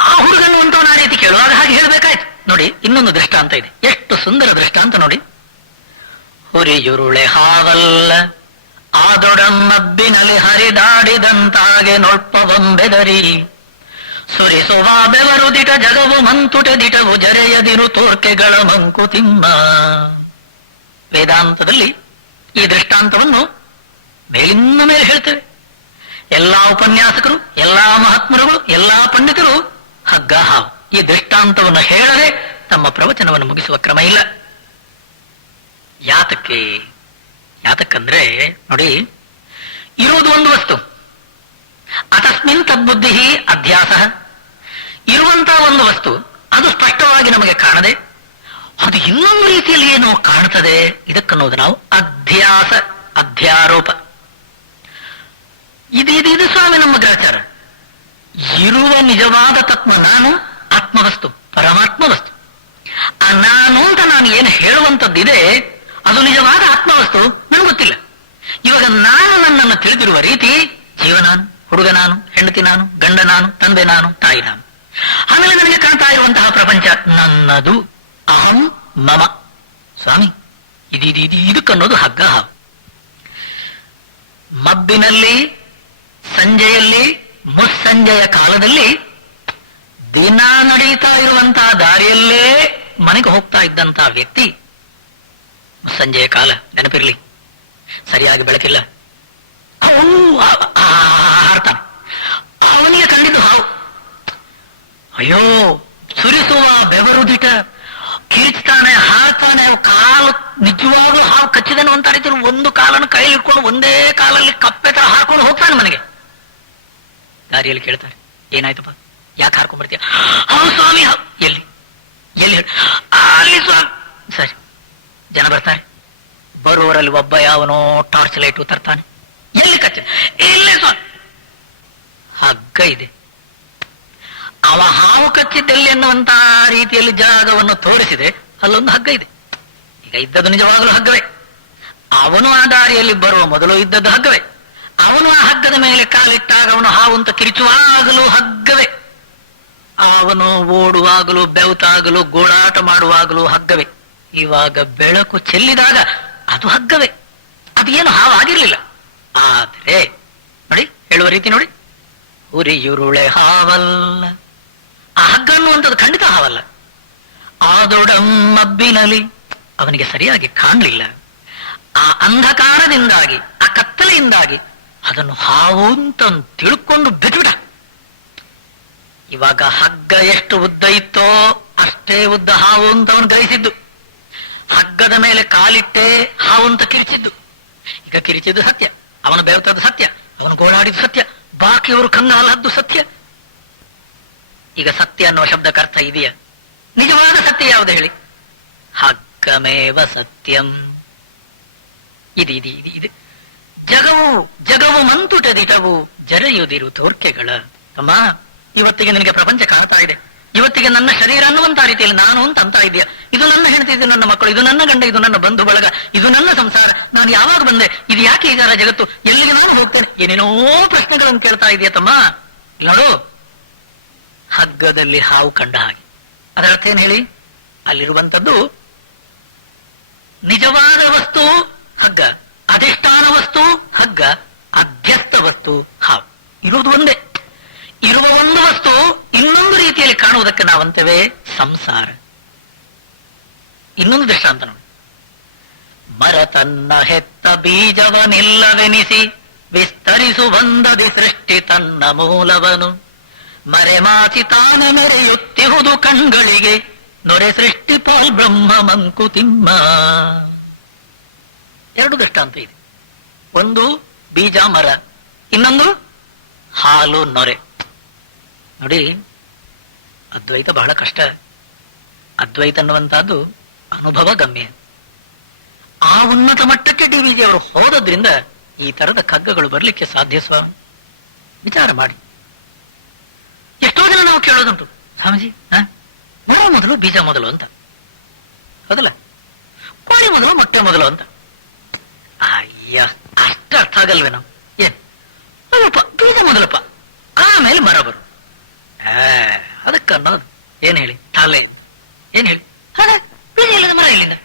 ಆ ಹುಡುಗನ್ನುವಂತವನ ಆ ರೀತಿ ಕೇಳುವಾಗ ಹಾಗೆ ಹೇಳ್ಬೇಕಾಯ್ತು. ನೋಡಿ ಇನ್ನೊಂದು ದೃಷ್ಟಾಂತ ಇದೆ, ಎಷ್ಟು ಸುಂದರ ದೃಷ್ಟಾಂತ ನೋಡಿ. ಹುರಿಯುರುಳೆ ಹಾವಲ್ಲ ಆದೊಡಮ್ಮಬ್ಬಿನಲ್ಲಿ ಹರಿದಾಡಿದಂತಾಗೆ ನೊಳ್ಪವಂಬೆದರಿ ಸುರಿಸುವ ಬೆವರು ದಿಟ ಜಗವು ಮಂತುಟೆ ದಿಟವು ಜರೆಯದಿರು ತೋರ್ಕೆಗಳ ಮಂಕುತಿಮ್ಮ. ವೇದಾಂತದಲ್ಲಿ ಈ ದೃಷ್ಟಾಂತವನ್ನು ಮೇಲಿಂದ ಮೇಲೆ ಹೇಳ್ತೇವೆ. ಎಲ್ಲಾ ಉಪನ್ಯಾಸಕರು, ಎಲ್ಲಾ ಮಹಾತ್ಮರುಗಳು, ಎಲ್ಲಾ ಪಂಡಿತರು ಹಗ್ಗ ಹಾವು ಈ ದೃಷ್ಟಾಂತವನ್ನು ಹೇಳದೆ ತಮ್ಮ ಪ್ರವಚನವನ್ನು ಮುಗಿಸುವ ಕ್ರಮ ಇಲ್ಲ. ಯಾತಕ್ಕಂದ್ರೆ ನೋಡಿ, ಇರುವುದು ಒಂದು ವಸ್ತು, ಅತಸ್ಮಿನ್ ತದ್ಬುದ್ಧಿ ಅಧ್ಯಾಸ. ಇರುವಂತಹ ಒಂದು ವಸ್ತು ಅದು ಸ್ಪಷ್ಟವಾಗಿ ನಮಗೆ ಕಾಣದೆ ಅದು ಇನ್ನೊಂದು ರೀತಿಯಲ್ಲಿ ಏನೋ ಕಾಣ್ತದೆ, ಇದಕ್ಕನ್ನೋದು ನಾವು ಅಧ್ಯಾಸ, ಅಧ್ಯಾರೋಪ. ಇದು ಸ್ವಾಮಿ ನಮ್ಮ ಗ್ರಹಚಾರ. ಇರುವ ನಿಜವಾದ ತತ್ವ ನಾನು ಆತ್ಮವಸ್ತು, ಪರಮಾತ್ಮ ವಸ್ತು. ಆ ನಾನು ಅಂತ ನಾನು ಏನು ಹೇಳುವಂಥದ್ದಿದೆ ಅದು ನಿಜವಾದ ಆತ್ಮವಸ್ತು, ನನಗೆ ಗೊತ್ತಿಲ್ಲ. ಇವಾಗ ನಾನು ನನ್ನನ್ನು ತಿಳಿದಿರುವ ರೀತಿ ಜೀವ ನಾನು, ಹುಡುಗ ನಾನು, ಹೆಂಡತಿ ನಾನು, ಗಂಡ ನಾನು, ತಂದೆ ನಾನು, ತಾಯಿ ನಾನು. ಆಮೇಲೆ ನನಗೆ ಕಾಣ್ತಾ ಇರುವಂತಹ ಪ್ರಪಂಚ ನನ್ನದು, ಅಹಂ ಮಮ. ಸ್ವಾಮಿ ಇದಕ್ಕನ್ನೋದು ಹಗ್ಗ ಹಾವು. ಮಬ್ಬಿನಲ್ಲಿ ಸಂಜೆಯಲ್ಲಿ ಮುಸ್ಸಂಜೆಯ ಕಾಲದಲ್ಲಿ ದಿನ ನಡೀತಾ ಇರುವಂತಹ ದಾರಿಯಲ್ಲೇ ಮನೆಗೆ ಹೋಗ್ತಾ ಇದ್ದಂತಹ ವ್ಯಕ್ತಿ ಮುಸ್ಸಂಜೆಯ ಕಾಲ ನೆನಪಿರ್ಲಿ, ಸರಿಯಾಗಿ ಬೆಳಕಿಲ್ಲ, ಹಾರ್ತಾನೆ. ಅವನಿಗೆ ಕಂಡಿದ್ದು ಹಾವು. ಅಯ್ಯೋ, ಸುರಿಸುವ ಬೆವರುದಿಟ, ಕಿರಿಚ್ತಾನೆ, ಹಾರ್ತಾನೆ. ಕಾಲು ನಿಜವಾಗ್ಲೂ ಹಾವು ಕಚ್ಚಿದನು ಅಂತ ರೀತಿಯಲ್ಲಿ ಒಂದು ಕಾಲನ್ನು ಕೈಲಿ ಇಟ್ಕೊಂಡು ಒಂದೇ ಕಾಲಲ್ಲಿ ಕಪ್ಪೆ ತರ ಹಾಕೊಂಡು ಹೋಗ್ತಾನೆ ಮನೆಗೆ. ದಾರಿಯಲ್ಲಿ ಕೇಳ್ತಾರೆ, ಏನಾಯ್ತಪ್ಪ, ಯಾಕೆ ಹಾರ್ಕೊಂಡ್ ಬರ್ತೀಯ? ಹೌದು ಸ್ವಾಮಿ. ಎಲ್ಲಿ ಎಲ್ಲಿ ಅಲ್ಲಿ ಸ್ವಾಮಿ. ಸರಿ, ಜನ ಬರ್ತಾರೆ. ಬರುವವರಲ್ಲಿ ಒಬ್ಬ ಯಾವನೋ ಟಾರ್ಚ್ ಲೈಟು ತರ್ತಾನೆ. ಎಲ್ಲಿ ಕಚ್ಚ? ಇಲ್ಲೇ ಸ್ವಾಮಿ. ಹಗ್ಗ ಇದೆ. ಅವ ಹಾವು ಕಚ್ಚಿದ್ದೆಲ್ಲಿ ಎನ್ನುವಂತ ರೀತಿಯಲ್ಲಿ ಜಾಗವನ್ನು ತೋರಿಸಿದೆ. ಅಲ್ಲೊಂದು ಹಗ್ಗ ಇದೆ. ಈಗ ಇದ್ದದ್ದು ನಿಜವಾಗಲೂ ಹಗ್ಗವೇ. ಅವನು ಆ ದಾರಿಯಲ್ಲಿ ಬರುವ ಮೊದಲು ಇದ್ದದ್ದು ಹಗ್ಗವೇ. ಅವನು ಆ ಹಗ್ಗದ ಮೇಲೆ ಕಾಲಿಟ್ಟಾಗ ಅವನು ಹಾವು ಅಂತ ಕಿರಿಚುವಾಗಲೂ ಹಗ್ಗವೇ. ಅವನು ಓಡುವಾಗಲೂ, ಬೆವತಾಗಲೂ, ಗೋಳಾಟ ಮಾಡುವಾಗಲೂ ಹಗ್ಗವೇ. ಇವಾಗ ಬೆಳಕು ಚೆಲ್ಲಿದಾಗ ಅದು ಹಗ್ಗವೇ. ಅದೇನು ಹಾವು ಆಗಿರ್ಲಿಲ್ಲ. ಆದ್ರೆ ನೋಡಿ, ಹೇಳುವ ರೀತಿ ನೋಡಿ, ಉರಿಯುರುಳೆ ಹಾವಲ್ಲ. ಆ ಹಗ್ಗ ಅನ್ನುವಂಥದ್ದು ಖಂಡಿತ ಹಾವಲ್ಲ. ಆದೊಡಮ್ಮಬ್ಬಿನಲಿ ಅವನಿಗೆ ಸರಿಯಾಗಿ ಕಾಣಲಿಲ್ಲ. ಆ ಅಂಧಕಾರದಿಂದಾಗಿ, ಆ ಕತ್ತಲೆಯಿಂದಾಗಿ ಅದನ್ನು ಹಾವು ಅಂತ ತಿಳ್ಕೊಂಡು ಬಿಟ್ಬಿಡ. ಇವಾಗ ಹಗ್ಗ ಎಷ್ಟು ಉದ್ದ ಇತ್ತೋ ಅಷ್ಟೇ ಉದ್ದ ಹಾವು ಅಂತ ಅವನು ಗ್ರಹಿಸಿದ್ದು. ಹಗ್ಗದ ಮೇಲೆ ಕಾಲಿಟ್ಟೆ ಹಾವು ಅಂತ ಕಿರಿಚಿದ್ದು. ಈಗ ಕಿರಿಚಿದ್ದು ಸತ್ಯ, ಅವನು ಬೆವತದ್ದು ಸತ್ಯ, ಅವನು ಗೋಳಾಡಿದ್ದು ಸತ್ಯ, ಬಾಕಿಯವರು ಕಣ್ಣಾಲದ್ದು ಸತ್ಯ. ಈಗ ಸತ್ಯ ಅನ್ನುವ ಶಬ್ದಕ್ಕೆ ಅರ್ಥ ಇದೆಯಾ? ನಿಜವಾದ ಸತ್ಯ ಯಾವುದು ಹೇಳಿ? ಹಗ್ಗಮೇವ ಸತ್ಯಂ. ಇದು ಇದು ಇದು ಇದು ಜಗವು ಮಂತುಟದಿಟವು ಜರೆಯುದಿರು ತೋರ್ಕೆಗಳ. ಅಮ್ಮ, ಇವತ್ತಿಗೆ ನಿನಗೆ ಪ್ರಪಂಚ ಕಾಣ್ತಾ ಇದೆ. ಇವತ್ತಿಗೆ ನನ್ನ ಶರೀರ ಅನ್ನುವಂತ ರೀತಿಯಲ್ಲಿ ನಾನು ಅಂತ ಅಂತ ಇದೆಯಾ? ಇದು ನನ್ನ ಹೆಂಡತಿ, ಇದು ನನ್ನ ಮಕ್ಕಳು, ಇದು ನನ್ನ ಗಂಡ, ಇದು ನನ್ನ ಬಂಧು ಬಳಗ, ಇದು ನನ್ನ ಸಂಸಾರ. ನಾನು ಯಾವಾಗ ಬಂದೆ? ಇದು ಯಾಕೆ ಈಗ ಜಗತ್ತು? ಎಲ್ಲಿಗೆ ನಾನು ಹೋಗ್ತೇನೆ? ಏನೇನೋ ಪ್ರಶ್ನೆಗಳನ್ನು ಕೇಳ್ತಾ ಇದೆಯಾ ತಮ್ಮ? ಇಲ್ಲ ನೋಡು, ಹಗ್ಗದಲ್ಲಿ ಹಾವು ಕಂಡ ಹಾಗೆ. ಅದರ ಅರ್ಥ ಏನ್ ಹೇಳಿ? ಅಲ್ಲಿರುವಂತದ್ದು ನಿಜವಾದ ವಸ್ತು ಹಗ್ಗ, ಅಧಿಷ್ಠಾನ ವಸ್ತು ಹಗ್ಗ, ಅಧ್ಯಸ್ಥ ವಸ್ತು ಹಾವು. ಇರುವುದು ಒಂದೇ. ಇರುವ ಒಂದು ವಸ್ತು ಇನ್ನೊಂದು ರೀತಿಯಲ್ಲಿ ಕಾಣುವುದಕ್ಕೆ ನಾವಂತೇವೆ ಸಂಸಾರ. ಇನ್ನೊಂದು ದೃಷ್ಟಾಂತ ನೋಡಿ. ಮರ ತನ್ನ ಹೆತ್ತ ಬೀಜವನಿಲ್ಲವೆನಿಸಿ ವಿಸ್ತರಿಸು ಬಂದದಿ ಸೃಷ್ಟಿ ತನ್ನ ಮೂಲವನು. ಮರೆಮಾಚಿ ತಾನ ಮೆರೆಯುತ್ತಿಹುದು ಕಣ್ಗಳಿಗೆ ನೊರೆ ಸೃಷ್ಟಿ ಪಾಲ್ ಬ್ರಹ್ಮ ಮಂಕುತಿಮ್ಮ. ಎರಡು ದೃಷ್ಟಾಂತ ಇದೆ. ಒಂದು ಬೀಜ ಮರ, ಇನ್ನೊಂದು ಹಾಲು ನೊರೆ. ನೋಡಿ, ಅದ್ವೈತ ಬಹಳ ಕಷ್ಟ. ಅದ್ವೈತ ಅನ್ನುವಂತಹದ್ದು ಅನುಭವ ಗಮ್ಯ. ಆ ಉನ್ನತ ಮಟ್ಟಕ್ಕೆ ಡಿ.ವಿ.ಜಿ. ಅವರು ಹೋದದ್ರಿಂದ ಈ ತರದ ಕಗ್ಗಗಳು ಬರ್ಲಿಕ್ಕೆ ಸಾಧ್ಯ. ಸ್ವಾಮಿ, ವಿಚಾರ ಮಾಡಿ. ಎಷ್ಟೋ ಜನ ನಾವು ಕೇಳೋದುಂಟು, ಸ್ವಾಮೀಜಿ ಮರ ಮೊದಲು ಬೀಜ ಮೊದಲು ಅಂತ, ಹೌದಲ್ಲ? ಕೋಳಿ ಮೊದಲು ಮೊಟ್ಟೆ ಮೊದಲು ಅಂತ. ಅಯ್ಯ, ಅಷ್ಟ ಅರ್ಥ ಆಗಲ್ವೇ ನಾವು? ಏನ್ ಅಲ್ಲಪ್ಪ, ಬೀಜ ಮೊದಲಪ್ಪ, ಆಮೇಲೆ ಮರ ಬರು. ಅದಕ್ಕೆ ಅನ್ನೋದು ಏನ್ ಹೇಳಿ? ತಾಲೆ ಏನ್ ಹೇಳಿ? ಬೀಜ ಇಲ್ಲದ ಮರ ಇಲ್ಲಿಂದ.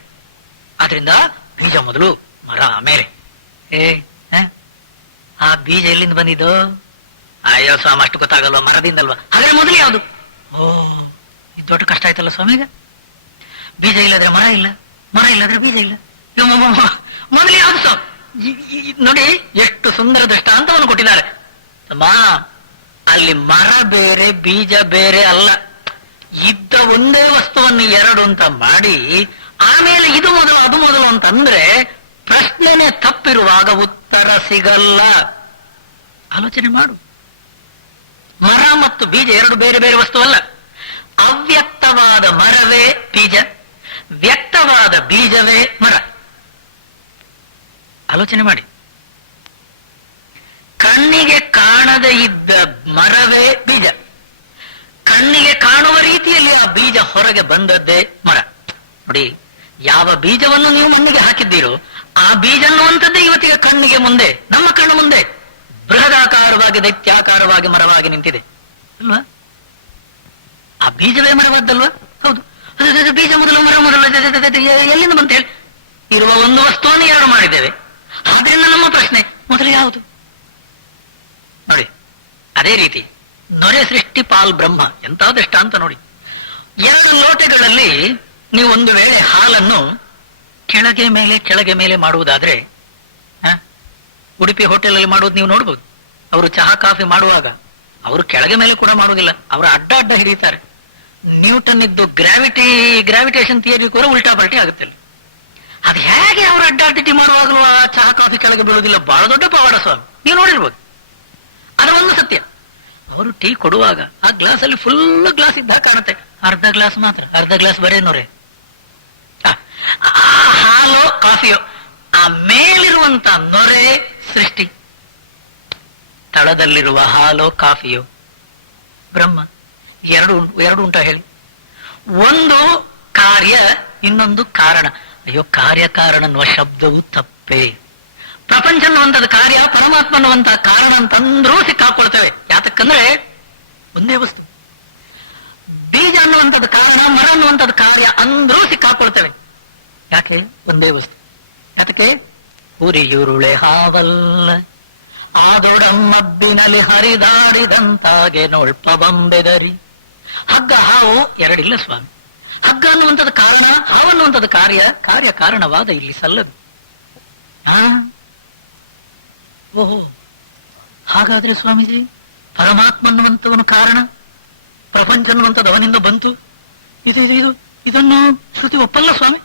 ಆದ್ರಿಂದ ಬೀಜ ಮೊದಲು, ಮರ ಆಮೇಲೆ. ಆ ಬೀಜ ಎಲ್ಲಿಂದ ಬಂದಿದ್ದು? ಅಯ್ಯೋ ಸ್ವಾಮಿ, ಅಷ್ಟು ಗೊತ್ತಾಗಲ್ವಾ? ಮರದಿಂದಲ್ವಾ? ಹಾಗಾದ್ರೆ ಮೊದಲು ಯಾವುದು? ಓ, ಇದು ದೊಡ್ಡ ಕಷ್ಟ ಆಯ್ತಲ್ಲ ಸ್ವಾಮೀಗ. ಬೀಜ ಇಲ್ಲದ್ರೆ ಮರ ಇಲ್ಲ, ಮರ ಇಲ್ಲದ್ರೆ ಬೀಜ ಇಲ್ಲ. ಮೊದಲು ಯಾವುದು ಸ್ವಾಮಿ? ನೋಡಿ, ಎಷ್ಟು ಸುಂದರ ದೃಷ್ಟಾಂತವನ್ನು ಕೊಟ್ಟಿದ್ದಾರೆ. ಅಲ್ಲಿ ಮರ ಬೇರೆ ಬೀಜ ಬೇರೆ ಅಲ್ಲ. ಇದ್ದ ಒಂದೇ ವಸ್ತುವನ್ನು ಎರಡು ಅಂತ ಮಾಡಿ ಆಮೇಲೆ ಇದು ಮೊದಲು ಅದು ಮೊದಲು ಅಂತಂದ್ರೆ ಪ್ರಶ್ನೆನೇ ತಪ್ಪಿರುವಾಗ ಉತ್ತರ ಸಿಗಲ್ಲ. ಆಲೋಚನೆ ಮಾಡು. ಮರ ಮತ್ತು ಬೀಜ ಎರಡು ಬೇರೆ ಬೇರೆ ವಸ್ತುವಲ್ಲ. ಅವ್ಯಕ್ತವಾದ ಮರವೇ ಬೀಜ, ವ್ಯಕ್ತವಾದ ಬೀಜವೇ ಮರ. ಆಲೋಚನೆ ಮಾಡಿ. ಕಣ್ಣಿಗೆ ಕಾಣದೇ ಇದ್ದ ಮರವೇ ಬೀಜ, ಕಣ್ಣಿಗೆ ಕಾಣುವ ರೀತಿಯಲ್ಲಿ ಆ ಬೀಜ ಹೊರಗೆ ಬಂದದ್ದೇ ಮರ. ನೋಡಿ, ಯಾವ ಬೀಜವನ್ನು ನೀವು ಮಣ್ಣಿಗೆ ಹಾಕಿದ್ದೀರೋ ಆ ಬೀಜ ಅನ್ನುವಂಥದ್ದೇ ಇವತ್ತಿಗೆ ಕಣ್ಣಿಗೆ ಮುಂದೆ, ನಮ್ಮ ಕಣ್ಣು ಮುಂದೆ ಬೃಹದಾಕಾರವಾಗಿ, ದೈತ್ಯಾಕಾರವಾಗಿ ಮರವಾಗಿ ನಿಂತಿದೆ ಅಲ್ವಾ? ಆ ಬೀಜವೇ ಮರವಾದ್ದಲ್ವಾ? ಹೌದು. ಬೀಜ ಮೊದಲು ಮರ ಮೊದಲು ಎಲ್ಲಿಂದ ಬಂತ ಹೇಳಿ? ಇರುವ ಒಂದು ವಸ್ತುವನ್ನು ಎರಡು ಮಾಡಿದ್ದೇವೆ. ಆದ್ರಿಂದ ನಮ್ಮ ಪ್ರಶ್ನೆ ಮೊದಲು ಯಾವುದು? ನೋಡಿ, ಅದೇ ರೀತಿ ನೊರೆ ಸೃಷ್ಟಿ ಪಾಲ್ ಬ್ರಹ್ಮ. ಎಂತ ದೃಷ್ಟಾಂತ ನೋಡಿ. ಎರಡು ಲೋಟಗಳಲ್ಲಿ ನೀವು ಒಂದು ವೇಳೆ ಹಾಲನ್ನು ಕೆಳಗೆ ಮೇಲೆ ಕೆಳಗೆ ಮೇಲೆ ಮಾಡುವುದಾದ್ರೆ, ಉಡುಪಿ ಹೋಟೆಲ್ ಅಲ್ಲಿ ಮಾಡುವುದು ನೀವು ನೋಡ್ಬೋದು. ಅವರು ಚಹಾ ಕಾಫಿ ಮಾಡುವಾಗ ಅವರು ಕೆಳಗೆ ಮೇಲೆ ಕೂಡ ಮಾಡುವುದಿಲ್ಲ, ಅವರು ಅಡ್ಡ ಅಡ್ಡ ಹಿಡಿತಾರೆ. ನ್ಯೂಟನ್ ಇದ್ದು ಗ್ರಾವಿಟೇಷನ್ ಥಿಯರಿ ಕೂಡ ಉಲ್ಟಾ ಪಲ್ಟಿ ಆಗುತ್ತಿಲ್ಲ. ಅದು ಹೇಗೆ ಅವರು ಅಡ್ಡ ಅಡ್ಡಿ ಮಾಡುವಾಗಲೂ ಆ ಚಹಾ ಕಾಫಿ ಕೆಳಗೆ ಬೀಳುವುದಿಲ್ಲ? ಬಹಳ ದೊಡ್ಡ ಪವಾಡ ಸ್ವಾಮಿ, ನೀವು ನೋಡಿರ್ಬೋದು. ಅದ ಒಂದು ಸತ್ಯ. ಅವರು ಟೀ ಕೊಡುವಾಗ ಆ ಗ್ಲಾಸ್ ಅಲ್ಲಿ ಫುಲ್ ಗ್ಲಾಸ್ ಇದ್ದಾಗ ಕಾಣುತ್ತೆ, ಅರ್ಧ ಗ್ಲಾಸ್ ಮಾತ್ರ, ಅರ್ಧ ಗ್ಲಾಸ್ ಬರೇ ನೋರೆ. ಹಾಲೋ ಕಾಫಿಯೋ, ಆ ಮೇಲಿರುವಂತ ನೊರೆ ಸೃಷ್ಟಿ, ತಳದಲ್ಲಿರುವ ಹಾಲೋ ಕಾಫಿಯೋ ಬ್ರಹ್ಮ. ಎರಡು ಉಂಟ ಹೇಳಿ. ಒಂದು ಕಾರ್ಯ, ಇನ್ನೊಂದು ಕಾರಣ. ಅಯ್ಯೋ, ಕಾರ್ಯಕಾರಣ ಅನ್ನುವ ಶಬ್ದವು ತಪ್ಪೇ. ಪ್ರಪಂಚ ಅನ್ನುವಂಥದ್ದು ಕಾರ್ಯ, ಪರಮಾತ್ಮ ಅನ್ನುವಂತ ಕಾರಣ ಅಂತಂದ್ರೂ ಸಿಕ್ಕಾಕೊಳ್ತೇವೆ. ಯಾತಕ್ಕಂದ್ರೆ ಒಂದೇ ವಸ್ತು. ಬೀಜ ಅನ್ನುವಂಥದ್ದು ಕಾರಣ, ಮರ ಅನ್ನುವಂಥದ್ದು ಕಾರ್ಯ ಅಂದ್ರೂ ಸಿಕ್ಕಾಕೊಳ್ತೇವೆ. ಯಾಕೆ? ಒಂದೇ ವಸ್ತು. ಯಾತಕ್ಕೆ? ಉರಿಯುರುಳೆ ಹಾವಲ್ಲ ಆದೊಡಮ್ಮಬ್ಬಿನಲ್ಲಿ ಹರಿದಾಡಿದಂತಾಗೆ ನೋಳ್ಪ ಬಂಬೆದರಿ. ಹಗ್ಗ ಹಾವು ಎರಡಿಲ್ಲ ಸ್ವಾಮಿ. ಹಗ್ಗ ಅನ್ನುವಂಥದ್ದು ಕಾರಣ, ಹಾವು ಅನ್ನುವಂಥದ್ದು ಕಾರ್ಯ, ಕಾರ್ಯ ಕಾರಣವಾದ ಇಲ್ಲಿ ಸಲ್ಲದು. ಓಹೋ, ಹಾಗಾದ್ರೆ ಸ್ವಾಮೀಜಿ ಪರಮಾತ್ಮ ಅನ್ನುವಂಥವನು ಕಾರಣ, ಪ್ರಪಂಚ ಅನ್ನುವಂಥದ್ದು ಅವನಿಂದ ಬಂತು, ಇದನ್ನು ಶ್ರುತಿ ಒಪ್ಪಲ್ಲ ಸ್ವಾಮಿ.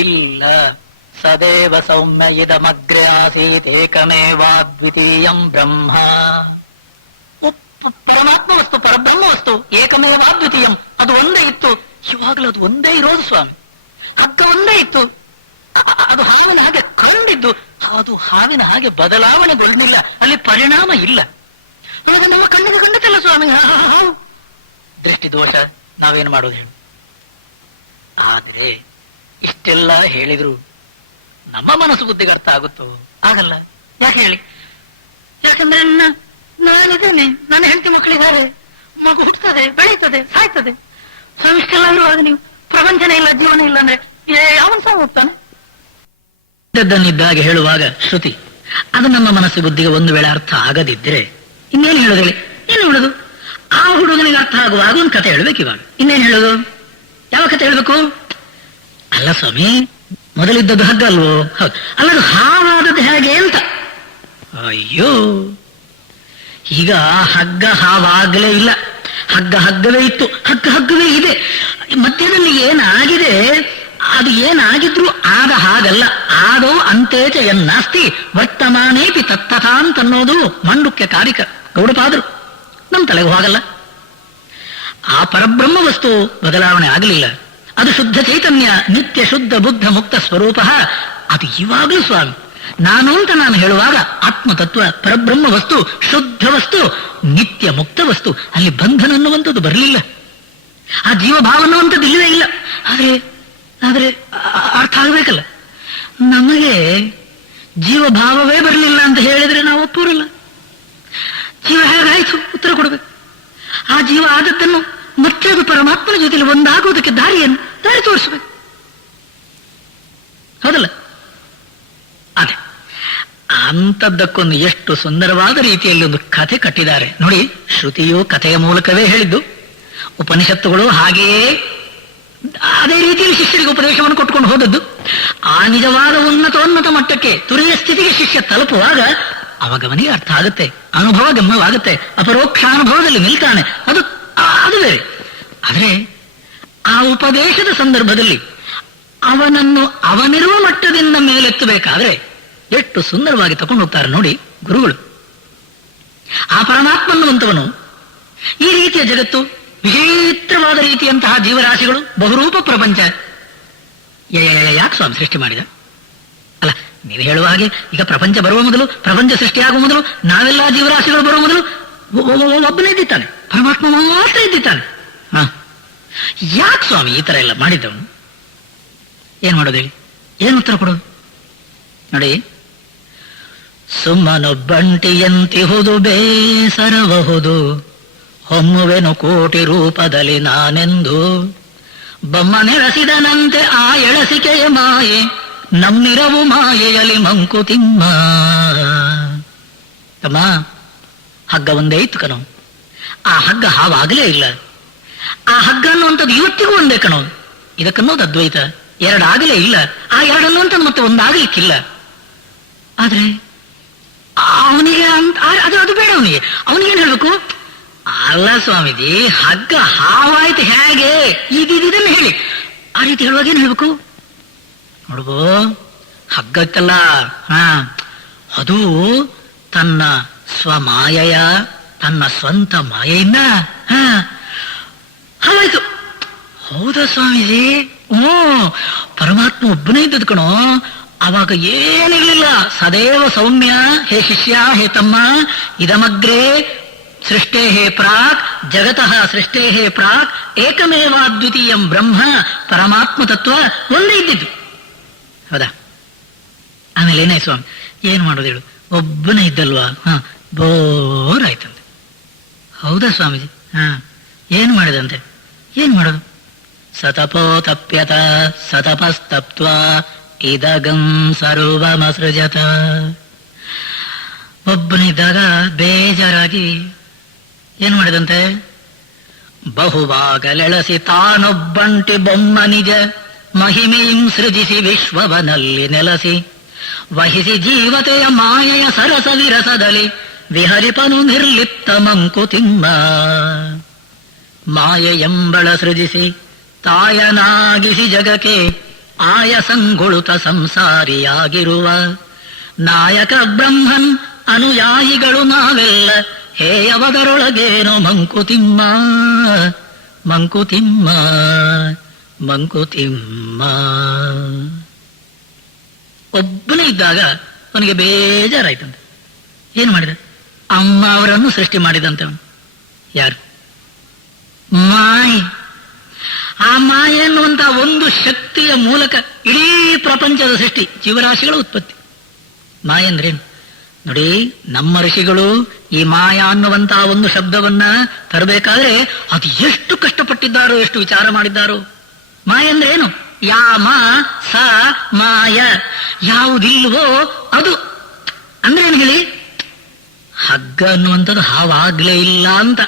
ಇಲ್ಲ, ಸದೇವ ಸೌಮ್ಯ ಇದಮಗ್ರೆ ಆಸೀತ್ ಏಕಮೇವಾದ್ವಿತೀಯಂ ಬ್ರಹ್ಮ. ಪರಮಾತ್ಮ ವಸ್ತು, ಪರಬ್ರಹ್ಮ ವಸ್ತು, ಏಕಮೇವಾದ್ವಿತೀಯಂ, ಅದು ಒಂದೇ ಇತ್ತು. ಇವಾಗಲೂ ಅದು ಒಂದೇ ಇರೋದು ಸ್ವಾಮಿ. ಹಗ್ಗ ಒಂದೇ ಇತ್ತು, ಅದು ಹಾವಿನ ಹಾಗೆ ಕಂಡಿದ್ದು, ಅದು ಹಾವಿನ ಹಾಗೆ ಬದಲಾವಣೆಗೊಳ್ಳಿಲ್ಲ, ಅಲ್ಲಿ ಪರಿಣಾಮ ಇಲ್ಲ. ಅದು ನಮ್ಮ ಕಣ್ಣಿಗೆ ಕಂಡಿತಲ್ಲ ಸ್ವಾಮಿ. ದೃಷ್ಟಿ ದೋಷ, ನಾವೇನು ಮಾಡೋದು ಹೇಳಿ? ಆದ್ರೆ ಇಷ್ಟೆಲ್ಲ ಹೇಳಿದ್ರು ನಮ್ಮ ಮನಸ್ಸು ಬುದ್ಧಿಗೆ ಅರ್ಥ ಆಗುತ್ತೋ? ಆಗಲ್ಲ. ಯಾಕೆ ಹೇಳಿ? ಯಾಕಂದ್ರೆ ನಾನಿದ್ದೇನೆ, ನನ್ನ ಹೆಂಡತಿ ಮಕ್ಕಳಿದ್ದಾರೆ, ಮಗು ಹುಟ್ಟುತ್ತದೆ, ಬೆಳೀತದೆ, ಸಾಯ್ತದೆ. ಸ್ವಾಮಿ ಇಷ್ಟೆಲ್ಲ ಇರುವಾಗ ನೀವು ಪ್ರಪಂಚನೇ ಇಲ್ಲ, ಜೀವನ ಇಲ್ಲ ಅಂದ್ರೆ ಯಾವನ್ ಸಹ ಹೋಗ್ತಾನೆ? ಇದ್ದಾಗೆ ಹೇಳುವಾಗ ಶ್ರುತಿ ಅದು ನಮ್ಮ ಮನಸ್ಸು ಬುದ್ಧಿಗೆ ಒಂದು ವೇಳೆ ಅರ್ಥ ಆಗದಿದ್ದರೆ ಇನ್ನೇನು ಹೇಳೋದು ಹೇಳಿ? ಏನು ಹೇಳೋದು? ಆ ಹುಡುಗನಿಗೆ ಅರ್ಥ ಆಗುವಾಗ ಒಂದು ಕತೆ ಹೇಳ್ಬೇಕು. ಇವಾಗ ಇನ್ನೇನು ಹೇಳೋದು? ಯಾವ ಕತೆ ಹೇಳ್ಬೇಕು? ಅಲ್ಲ ಸ್ವಾಮಿ, ಮೊದಲಿದ್ದದ್ದು ಹಗ್ಗ ಅಲ್ವೋ? ಹೌದು. ಅಲ್ಲದು ಹಾವಾದದ್ದು ಹೇಗೆ ಅಂತ. ಅಯ್ಯೋ, ಈಗ ಹಗ್ಗ ಹಾವಾಗಲೇ ಇಲ್ಲ, ಹಗ್ಗವೇ ಇತ್ತು, ಹಗ್ಗವೇ ಇದೆ. ಮಧ್ಯದಲ್ಲಿ ಏನಾಗಿದೆ, ಅದು ಏನಾಗಿದ್ರು ಆಗ ಹಾಗಲ್ಲ. ಆದೋ ಅಂತೇಚ ಎನ್ನಾಸ್ತಿ ವರ್ತಮಾನೇಪಿ ತತ್ತಥಾ ಅಂತನ್ನೋದು ಮಂಡುಕ್ಯ ಕಾರಿಕ ಗೌಡಪಾದರು. ನಮ್ಮ ತಲೆಗೂ ಹಾಗಲ್ಲ. ಆ ಪರಬ್ರಹ್ಮ ವಸ್ತು ಬದಲಾವಣೆ ಆಗಲಿಲ್ಲ. ಅದು ಶುದ್ಧ ಚೈತನ್ಯ, ನಿತ್ಯ ಶುದ್ಧ ಬುದ್ಧ ಮುಕ್ತ ಸ್ವರೂಪ. ಅದು ಇವಾಗಲೂ ಸ್ವಾಮಿ ನಾನು ಅಂತ ನಾನು ಹೇಳುವಾಗ ಆತ್ಮತತ್ವ, ಪರಬ್ರಹ್ಮ ವಸ್ತು, ಶುದ್ಧ ವಸ್ತು, ನಿತ್ಯ ಮುಕ್ತ ವಸ್ತು. ಅಲ್ಲಿ ಬಂಧನ ಅನ್ನುವಂಥದ್ದು ಬರಲಿಲ್ಲ, ಆ ಜೀವಭಾವ ಅನ್ನುವಂಥದ್ದು ಇಲ್ಲವೇ ಇಲ್ಲ. ಆದ್ರೆ ಅರ್ಥ ಆಗಬೇಕಲ್ಲ. ನಮಗೆ ಜೀವಭಾವವೇ ಬರಲಿಲ್ಲ ಅಂತ ಹೇಳಿದ್ರೆ ನಾವು ಒಪ್ಪೂರಲ್ಲ. ಜೀವ ಹೇಗಾಯ್ತು ಉತ್ತರ ಕೊಡಬೇಕು. ಆ ಜೀವ ಆದದ್ದನ್ನು ಮತ್ತೆ ಅದು ಪರಮಾತ್ಮನ ಜೊತೆಲಿ ಒಂದಾಗುವುದಕ್ಕೆ ದಾರಿ ತೋರಿಸಬೇಕು, ಹೌದಲ್ಲ? ಅದೇ ಅಂಥದ್ದಕ್ಕೊಂದು ಎಷ್ಟು ಸುಂದರವಾದ ರೀತಿಯಲ್ಲಿ ಒಂದು ಕಥೆ ಕಟ್ಟಿದ್ದಾರೆ ನೋಡಿ. ಶ್ರುತಿಯು ಕಥೆಯ ಮೂಲಕವೇ ಹೇಳಿದ್ದು, ಉಪನಿಷತ್ತುಗಳು ಹಾಗೆಯೇ ಅದೇ ರೀತಿಯಲ್ಲಿ ಶಿಷ್ಯರಿಗೆ ಉಪದೇಶವನ್ನು ಕೊಟ್ಟುಕೊಂಡು ಹೋದದ್ದು. ಆ ನಿಜವಾದ ಉನ್ನತ ಮಟ್ಟಕ್ಕೆ, ತುರಿಯ ಸ್ಥಿತಿಗೆ ಶಿಷ್ಯ ತಲುಪುವಾಗ ಅವನಿಗೆ ಅರ್ಥ ಆಗುತ್ತೆ, ಅನುಭವ ಗಮ್ಯವಾಗುತ್ತೆ, ಅಪರೋಕ್ಷಾನುಭವದಲ್ಲಿ ನಿಲ್ತಾನೆ. ಅದು ಬೇರೆ. ಆದರೆ ಆ ಉಪದೇಶದ ಸಂದರ್ಭದಲ್ಲಿ ಅವನನ್ನು ಅವನಿರುವ ಮಟ್ಟದಿಂದ ಮೇಲೆತ್ತಬೇಕಾದ್ರೆ ಎಷ್ಟು ಸುಂದರವಾಗಿ ತಗೊಂಡು ಹೋಗ್ತಾರೆ ನೋಡಿ ಗುರುಗಳು. ಆ ಪರಮಾತ್ಮ ಅನ್ನುವಂಥವನು ಈ ರೀತಿಯ ಜಗತ್ತು, ವಿಚಿತ್ರವಾದ ರೀತಿಯಂತಹ ಜೀವರಾಶಿಗಳು, ಬಹುರೂಪ ಪ್ರಪಂಚ ಯಾಕೆ ಸ್ವಾಮಿ ಸೃಷ್ಟಿ ಮಾಡಿದ? ಅಲ್ಲ, ನೀವು ಹೇಳುವ ಹಾಗೆ ಈಗ ಪ್ರಪಂಚ ಬರುವ ಮೊದಲು, ಪ್ರಪಂಚ ಸೃಷ್ಟಿಯಾಗುವ ಮೊದಲು, ನಾವೆಲ್ಲ ಜೀವರಾಶಿಗಳು ಬರುವ ಮೊದಲು ಒಬ್ಬನೇ ಇದ್ದಿದ್ದಾನೆ, ಪರಮಾತ್ಮ ಮಾತ್ರ ಇದ್ದಿದ್ದಾನೆ. ಯಾಕೆ ಸ್ವಾಮಿ ಈ ತರ ಎಲ್ಲ ಮಾಡಿದ್ದವನು? ಏನ್ ಮಾಡೋದು ಹೇಳಿ? ಏನು ಉತ್ತರ ಕೊಡೋದು ನೋಡಿ. ಸುಮ್ಮನೊಬ್ಬಂಟಿಯಂತಿಹುದು ಬೇಸರಬಹುದು, ಹೊಮ್ಮುವೆನು ಕೋಟಿ ರೂಪದಲ್ಲಿ ನಾನೆಂದು, ಬೊಮ್ಮನೆರಸಿದನಂತೆ ಆ ಎಳಸಿಕೆಯ ಮಾಯೆ, ನಮ್ಮಿರವು ಮಾಯೆಯಲಿ ಮಂಕುತಿಮ್ಮ. ತಮ್ಮ, ಹಗ್ಗ ಒಂದೇ ಇತ್ತು ಕಣೋ, ಆ ಹಗ್ಗ ಹಾವಾಗಲೇ ಇಲ್ಲ. ಆ ಹಗ್ಗ ಅನ್ನುವಂಥದ್ದು ಇವತ್ತಿಗೂ ಒಂದೇ ಕಣೋ. ಇದಕ್ಕನ್ನೋದು ಅದ್ವೈತ. ಎರಡಾಗಲೇ ಇಲ್ಲ. ಆ ಎರಡನ್ನುವಂಥದ್ದು ಮತ್ತೆ ಒಂದಾಗಲಿಕ್ಕಿಲ್ಲ. ಆದ್ರೆ ಅವನಿಗೆ ಅದು ಬೇಡ. ಅವನಿಗೇನು ಹೇಳ್ಬೇಕು? ಅಲ್ಲ ಸ್ವಾಮೀಜಿ, ಹಗ್ಗ ಹಾವಾಯ್ತು ಹೇಗೆ ಇದನ್ನು ಹೇಳಿ. ಆ ರೀತಿ ಹೇಳುವಾಗ ಏನ್ ಹೇಳ್ಬೇಕು ನೋಡ್ಬೋ, ಹಗ್ಗಕ್ಕಲ್ಲ, ಅದು ತನ್ನ ಸ್ವಮಾಯೆಯ, ತನ್ನ ಸ್ವಂತ ಮಾಯೆಯಿಂದ ಹಾವಾಯ್ತು. ಹೌದಾ ಸ್ವಾಮೀಜಿ? ಪರಮಾತ್ಮ ಒಬ್ಬನೇ ಇದ್ದದ್ ಕಣೋ. ಅವಾಗ ಏನಿರ್ಲಿಲ್ಲ. ಸದೇವ ಸೌಮ್ಯ, ಹೇ ಶಿಷ್ಯ, ಹೇ ತಮ್ಮ, ಇದಮಗ್ರೇ ಸೃಷ್ಟೇ ಪ್ರಾಕ್ ಜಗತಃ ಸೃಷ್ಟೇ ಪ್ರಾಕ್ ಏಕಮೇವಾದ್ವಿತೀಯಂ ಬ್ರಹ್ಮ ಪರಮಾತ್ಮ ತತ್ವ ಒಂದೇ ಇದ್ದಿದ್ದು. ಹೌದಾ? ಆಮೇಲೆ ಏನಾಯ್ತು ಸ್ವಾಮಿ? ಏನ್ ಮಾಡೋದು ಹೇಳು, ಒಬ್ಬನೇ ಇದ್ದಲ್ವಾ, ಬೋರ್ ಆಯ್ತಂತೆ. ಹೌದಾ ಸ್ವಾಮೀಜಿ? ಏನ್ ಮಾಡಿದಂತೆ? ಏನ್ ಮಾಡೋದು? ಸತಪೋ ತಪ್ಯತ ಸತಪಸ್ತಪ್ತ್ವ ಇದಗಂ ಸರ್ವಮಸೃಜತ. ಒಬ್ಬನಿದ್ದಾಗ ಬೇಜಾರಾಗಿ ಏನ್ ಮಾಡಿದಂತೆ? ಬಹುವಾಗಲೆಳಸಿ ತಾನೊಬ್ಬಂಟಿ ಬೊಮ್ಮ ನಿಜ ಮಹಿಮೆಯಿಂ ಸೃಜಿಸಿ ವಿಶ್ವವನಲ್ಲಿ ನೆಲಸಿ ವಹಿಸಿ ಜೀವತೆಯ ಮಾಯೆಯ ಸರಸ ವಿರಸದಲ್ಲಿ ವಿಹರಿಪನು ನಿರ್ಲಿಪ್ತ ಮಂಕುತಿಮ್ಮ. ಮಾಯೆಯಂಬಳ ಸೃಜಿಸಿ ತಾಯನಾಗಿಸಿ ಜಗಕ್ಕೆ ಆಯಸಂಗುಳುತ ಸಂಸಾರಿಯಾಗಿರುವ ನಾಯಕ ಬ್ರಹ್ಮನ್ ಅನುಯಾಯಿಗಳು ನಾವೆಲ್ಲ ಹೇಯವದರೊಳಗೇನೋ ಮಂಕುತಿಮ್ಮ ಮಂಕುತಿಮ್ಮ ಮಂಕುತಿಮ್ಮ. ಒಬ್ಬನೇ ಇದ್ದಾಗ ಅವನಿಗೆ ಬೇಜಾರಾಯ್ತಂತೆ. ಏನ್ ಮಾಡಿದ? ಅಮ್ಮ ಅವರನ್ನು ಸೃಷ್ಟಿ ಮಾಡಿದಂತೆ. ಅವನು ಯಾರು? ಮಾಯೆ. ಆ ಮಾಯೆ ಎನ್ನುವಂತ ಒಂದು ಶಕ್ತಿಯ ಮೂಲಕ ಇಡೀ ಪ್ರಪಂಚದ ಸೃಷ್ಟಿ, ಜೀವರಾಶಿಗಳ ಉತ್ಪತ್ತಿ. ಮಾಯೆ ಅಂದ್ರೇನು ನೋಡಿ, ನಮ್ಮ ಋಷಿಗಳು ಈ ಮಾಯಾ ಅನ್ನುವಂತಹ ಒಂದು ಶಬ್ದವನ್ನ ತರಬೇಕಾದ್ರೆ ಅದು ಎಷ್ಟು ಕಷ್ಟಪಟ್ಟಿದ್ದಾರೋ, ಎಷ್ಟು ವಿಚಾರ ಮಾಡಿದ್ದಾರೋ. ಮಾಯೆ ಅಂದ್ರೆ ಏನು? ಯಾಮ ಸ ಮಾಯ, ಯಾವುದಿಲ್ವೋ ಅದು. ಅಂದ್ರೆ ಏನು ಹೇಳಿ? ಹಗ್ಗ ಅನ್ನುವಂಥದ್ದು ಹಾವಾಗ್ಲೇ ಇಲ್ಲ ಅಂತ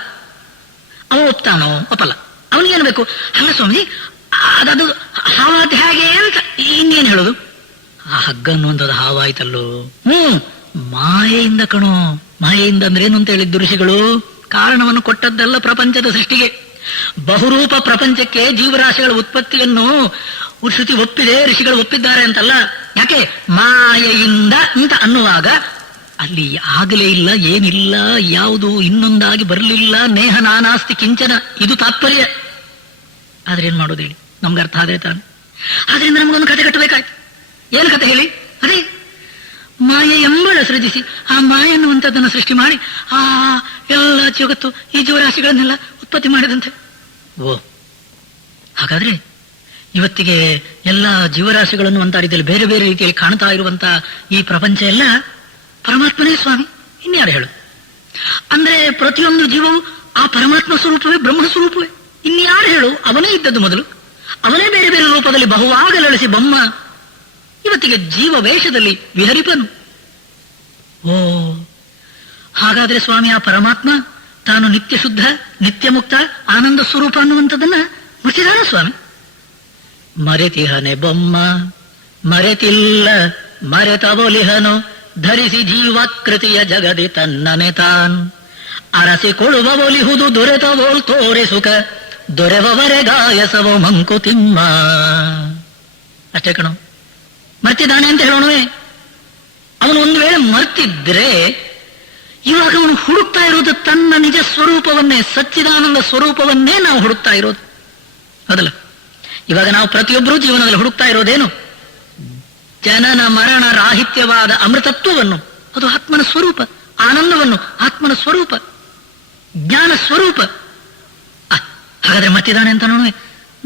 ಅವ ಒಪ್ತಾನೋ ಒಪ್ಪಲ್ಲ. ಅವನಿಗೇನು ಬೇಕು? ಅಲ್ಲ ಸ್ವಾಮಿ, ಅದದು ಹಾವಾದ ಹೇಗೆ ಅಂತ ಇನ್ನೇನು ಹೇಳೋದು? ಆ ಹಗ್ಗ ಅನ್ನುವಂಥದ್ದು ಹಾವಾಯ್ತಲ್ಲೋ. ಮಾಯೆಯಿಂದ ಕಣೋ. ಮಾಯೆಯಿಂದ ಅಂದ್ರೆ ಏನು ಅಂತ ಹೇಳಿದ್ದು ಋಷಿಗಳು? ಕಾರಣವನ್ನು ಕೊಟ್ಟದ್ದಲ್ಲ ಪ್ರಪಂಚದ ಸೃಷ್ಟಿಗೆ. ಬಹುರೂಪ ಪ್ರಪಂಚಕ್ಕೆ ಜೀವರಾಶಿಗಳ ಉತ್ಪತ್ತಿಯನ್ನು ಶ್ರುತಿ ಒಪ್ಪಿದೆ, ಋಷಿಗಳು ಒಪ್ಪಿದ್ದಾರೆ ಅಂತಲ್ಲ. ಯಾಕೆ? ಮಾಯೆಯಿಂದ ಅಂತ ಅನ್ನುವಾಗ ಅಲ್ಲಿ ಆಗಲೇ ಇಲ್ಲ, ಏನಿಲ್ಲ, ಯಾವುದು ಇನ್ನೊಂದಾಗಿ ಬರಲಿಲ್ಲ. ನೇಹ ನಾನಾಸ್ತಿ ಕಿಂಚನ, ಇದು ತಾತ್ಪರ್ಯ. ಆದ್ರೆ ಏನ್ ಮಾಡೋದು ಹೇಳಿ? ನಮ್ಗೆ ಅರ್ಥ ಆದ್ರೆ ತಾನೆ. ಆದ್ರಿಂದ ನಮಗೊಂದು ಕತೆ ಕಟ್ಟಬೇಕಾಯ್ತು. ಏನು ಕತೆ ಹೇಳಿ? ಅದೇ ಮಾಯೆ ಎಂಬಳ ಸೃಜಿಸಿ ಆ ಮಾಯೆ ಅನ್ನುವಂಥದ್ದನ್ನು ಸೃಷ್ಟಿ ಮಾಡಿ ಆ ಎಲ್ಲ ಜಗತ್ತು ಈ ಜೀವರಾಶಿಗಳನ್ನೆಲ್ಲ ಉತ್ಪತ್ತಿ ಮಾಡಿದಂತೆ. ಹಾಗಾದ್ರೆ ಇವತ್ತಿಗೆ ಎಲ್ಲ ಜೀವರಾಶಿಗಳನ್ನು ಅಂತ ರೀತಿಯಲ್ಲಿ ಬೇರೆ ಬೇರೆ ರೀತಿಯಲ್ಲಿ ಕಾಣ್ತಾ ಇರುವಂತ ಈ ಪ್ರಪಂಚ ಎಲ್ಲ ಪರಮಾತ್ಮನೇ ಸ್ವಾಮಿ. ಇನ್ಯಾರು ಹೇಳು? ಅಂದ್ರೆ ಪ್ರತಿಯೊಂದು ಜೀವವು ಆ ಪರಮಾತ್ಮ ಸ್ವರೂಪವೇ, ಬ್ರಹ್ಮ ಸ್ವರೂಪವೇ. ಇನ್ಯಾರು ಹೇಳು? ಅವನೇ ಇದ್ದದ್ದು ಮೊದಲು. ಅವನೇ ಬೇರೆ ಬೇರೆ ರೂಪದಲ್ಲಿ ಬಹುವಾಗಲೆಳಸಿ ಬೊಮ್ಮ ಇವತ್ತಿಗೆ ಜೀವ ವೇಷದಲ್ಲಿ ವಿಹರಿಪನು. ಹಾಗಾದ್ರೆ ಸ್ವಾಮಿ ಆ ಪರಮಾತ್ಮ ತಾನು ನಿತ್ಯ ಶುದ್ಧ, ನಿತ್ಯ ಮುಕ್ತ, ಆನಂದ ಸ್ವರೂಪ ಅನ್ನುವಂಥದ್ದನ್ನ ಮುಚ್ಚಿದಾನ ಸ್ವಾಮಿ. ಮರೆತಿಹನೆ ಬೊಮ್ಮ ಮರೆತಿಲ್ಲ ಮರೆತವೊಲಿಹನು ಧರಿಸಿ ಜೀವಾಕೃತಿಯ ಜಗದಿ ತನ್ನನೆ ತಾನ್ ಅರಸಿಕೊಳ್ಳುವ ಒಲಿಹುದು ದೊರೆತವೋಲ್ ತೋರೆ ಸುಖ ದೊರೆವವರೆ ಗಾಯಸವೋ ಮಂಕುತಿಮ್ಮ. ಅಷ್ಟೇ ಕಣೋ. ಮರ್ತಿದ್ದಾನೆ ಅಂತ ಹೇಳೋಣವೇ? ಅವನು ಒಂದು ವೇಳೆ ಮರ್ತಿದ್ರೆ ಇವಾಗ ಅವನು ಹುಡುಕ್ತಾ ಇರೋದು ತನ್ನ ನಿಜ ಸ್ವರೂಪವನ್ನೇ, ಸಚ್ಚಿದಾನಂದ ಸ್ವರೂಪವನ್ನೇ ನಾವು ಹುಡುಕ್ತಾ ಇರೋದು. ಹೌದಲ್ಲ? ಇವಾಗ ನಾವು ಪ್ರತಿಯೊಬ್ಬರೂ ಜೀವನದಲ್ಲಿ ಹುಡುಕ್ತಾ ಇರೋದೇನು? ಜನನ ಮರಣ ರಾಹಿತ್ಯವಾದ ಅಮೃತತ್ವವನ್ನು, ಅದು ಆತ್ಮನ ಸ್ವರೂಪ. ಆನಂದವನ್ನು, ಆತ್ಮನ ಸ್ವರೂಪ, ಜ್ಞಾನ ಸ್ವರೂಪ. ಹಾಗಾದ್ರೆ ಮರ್ತಿದ್ದಾನೆ ಅಂತ ನೋಡುವೆ?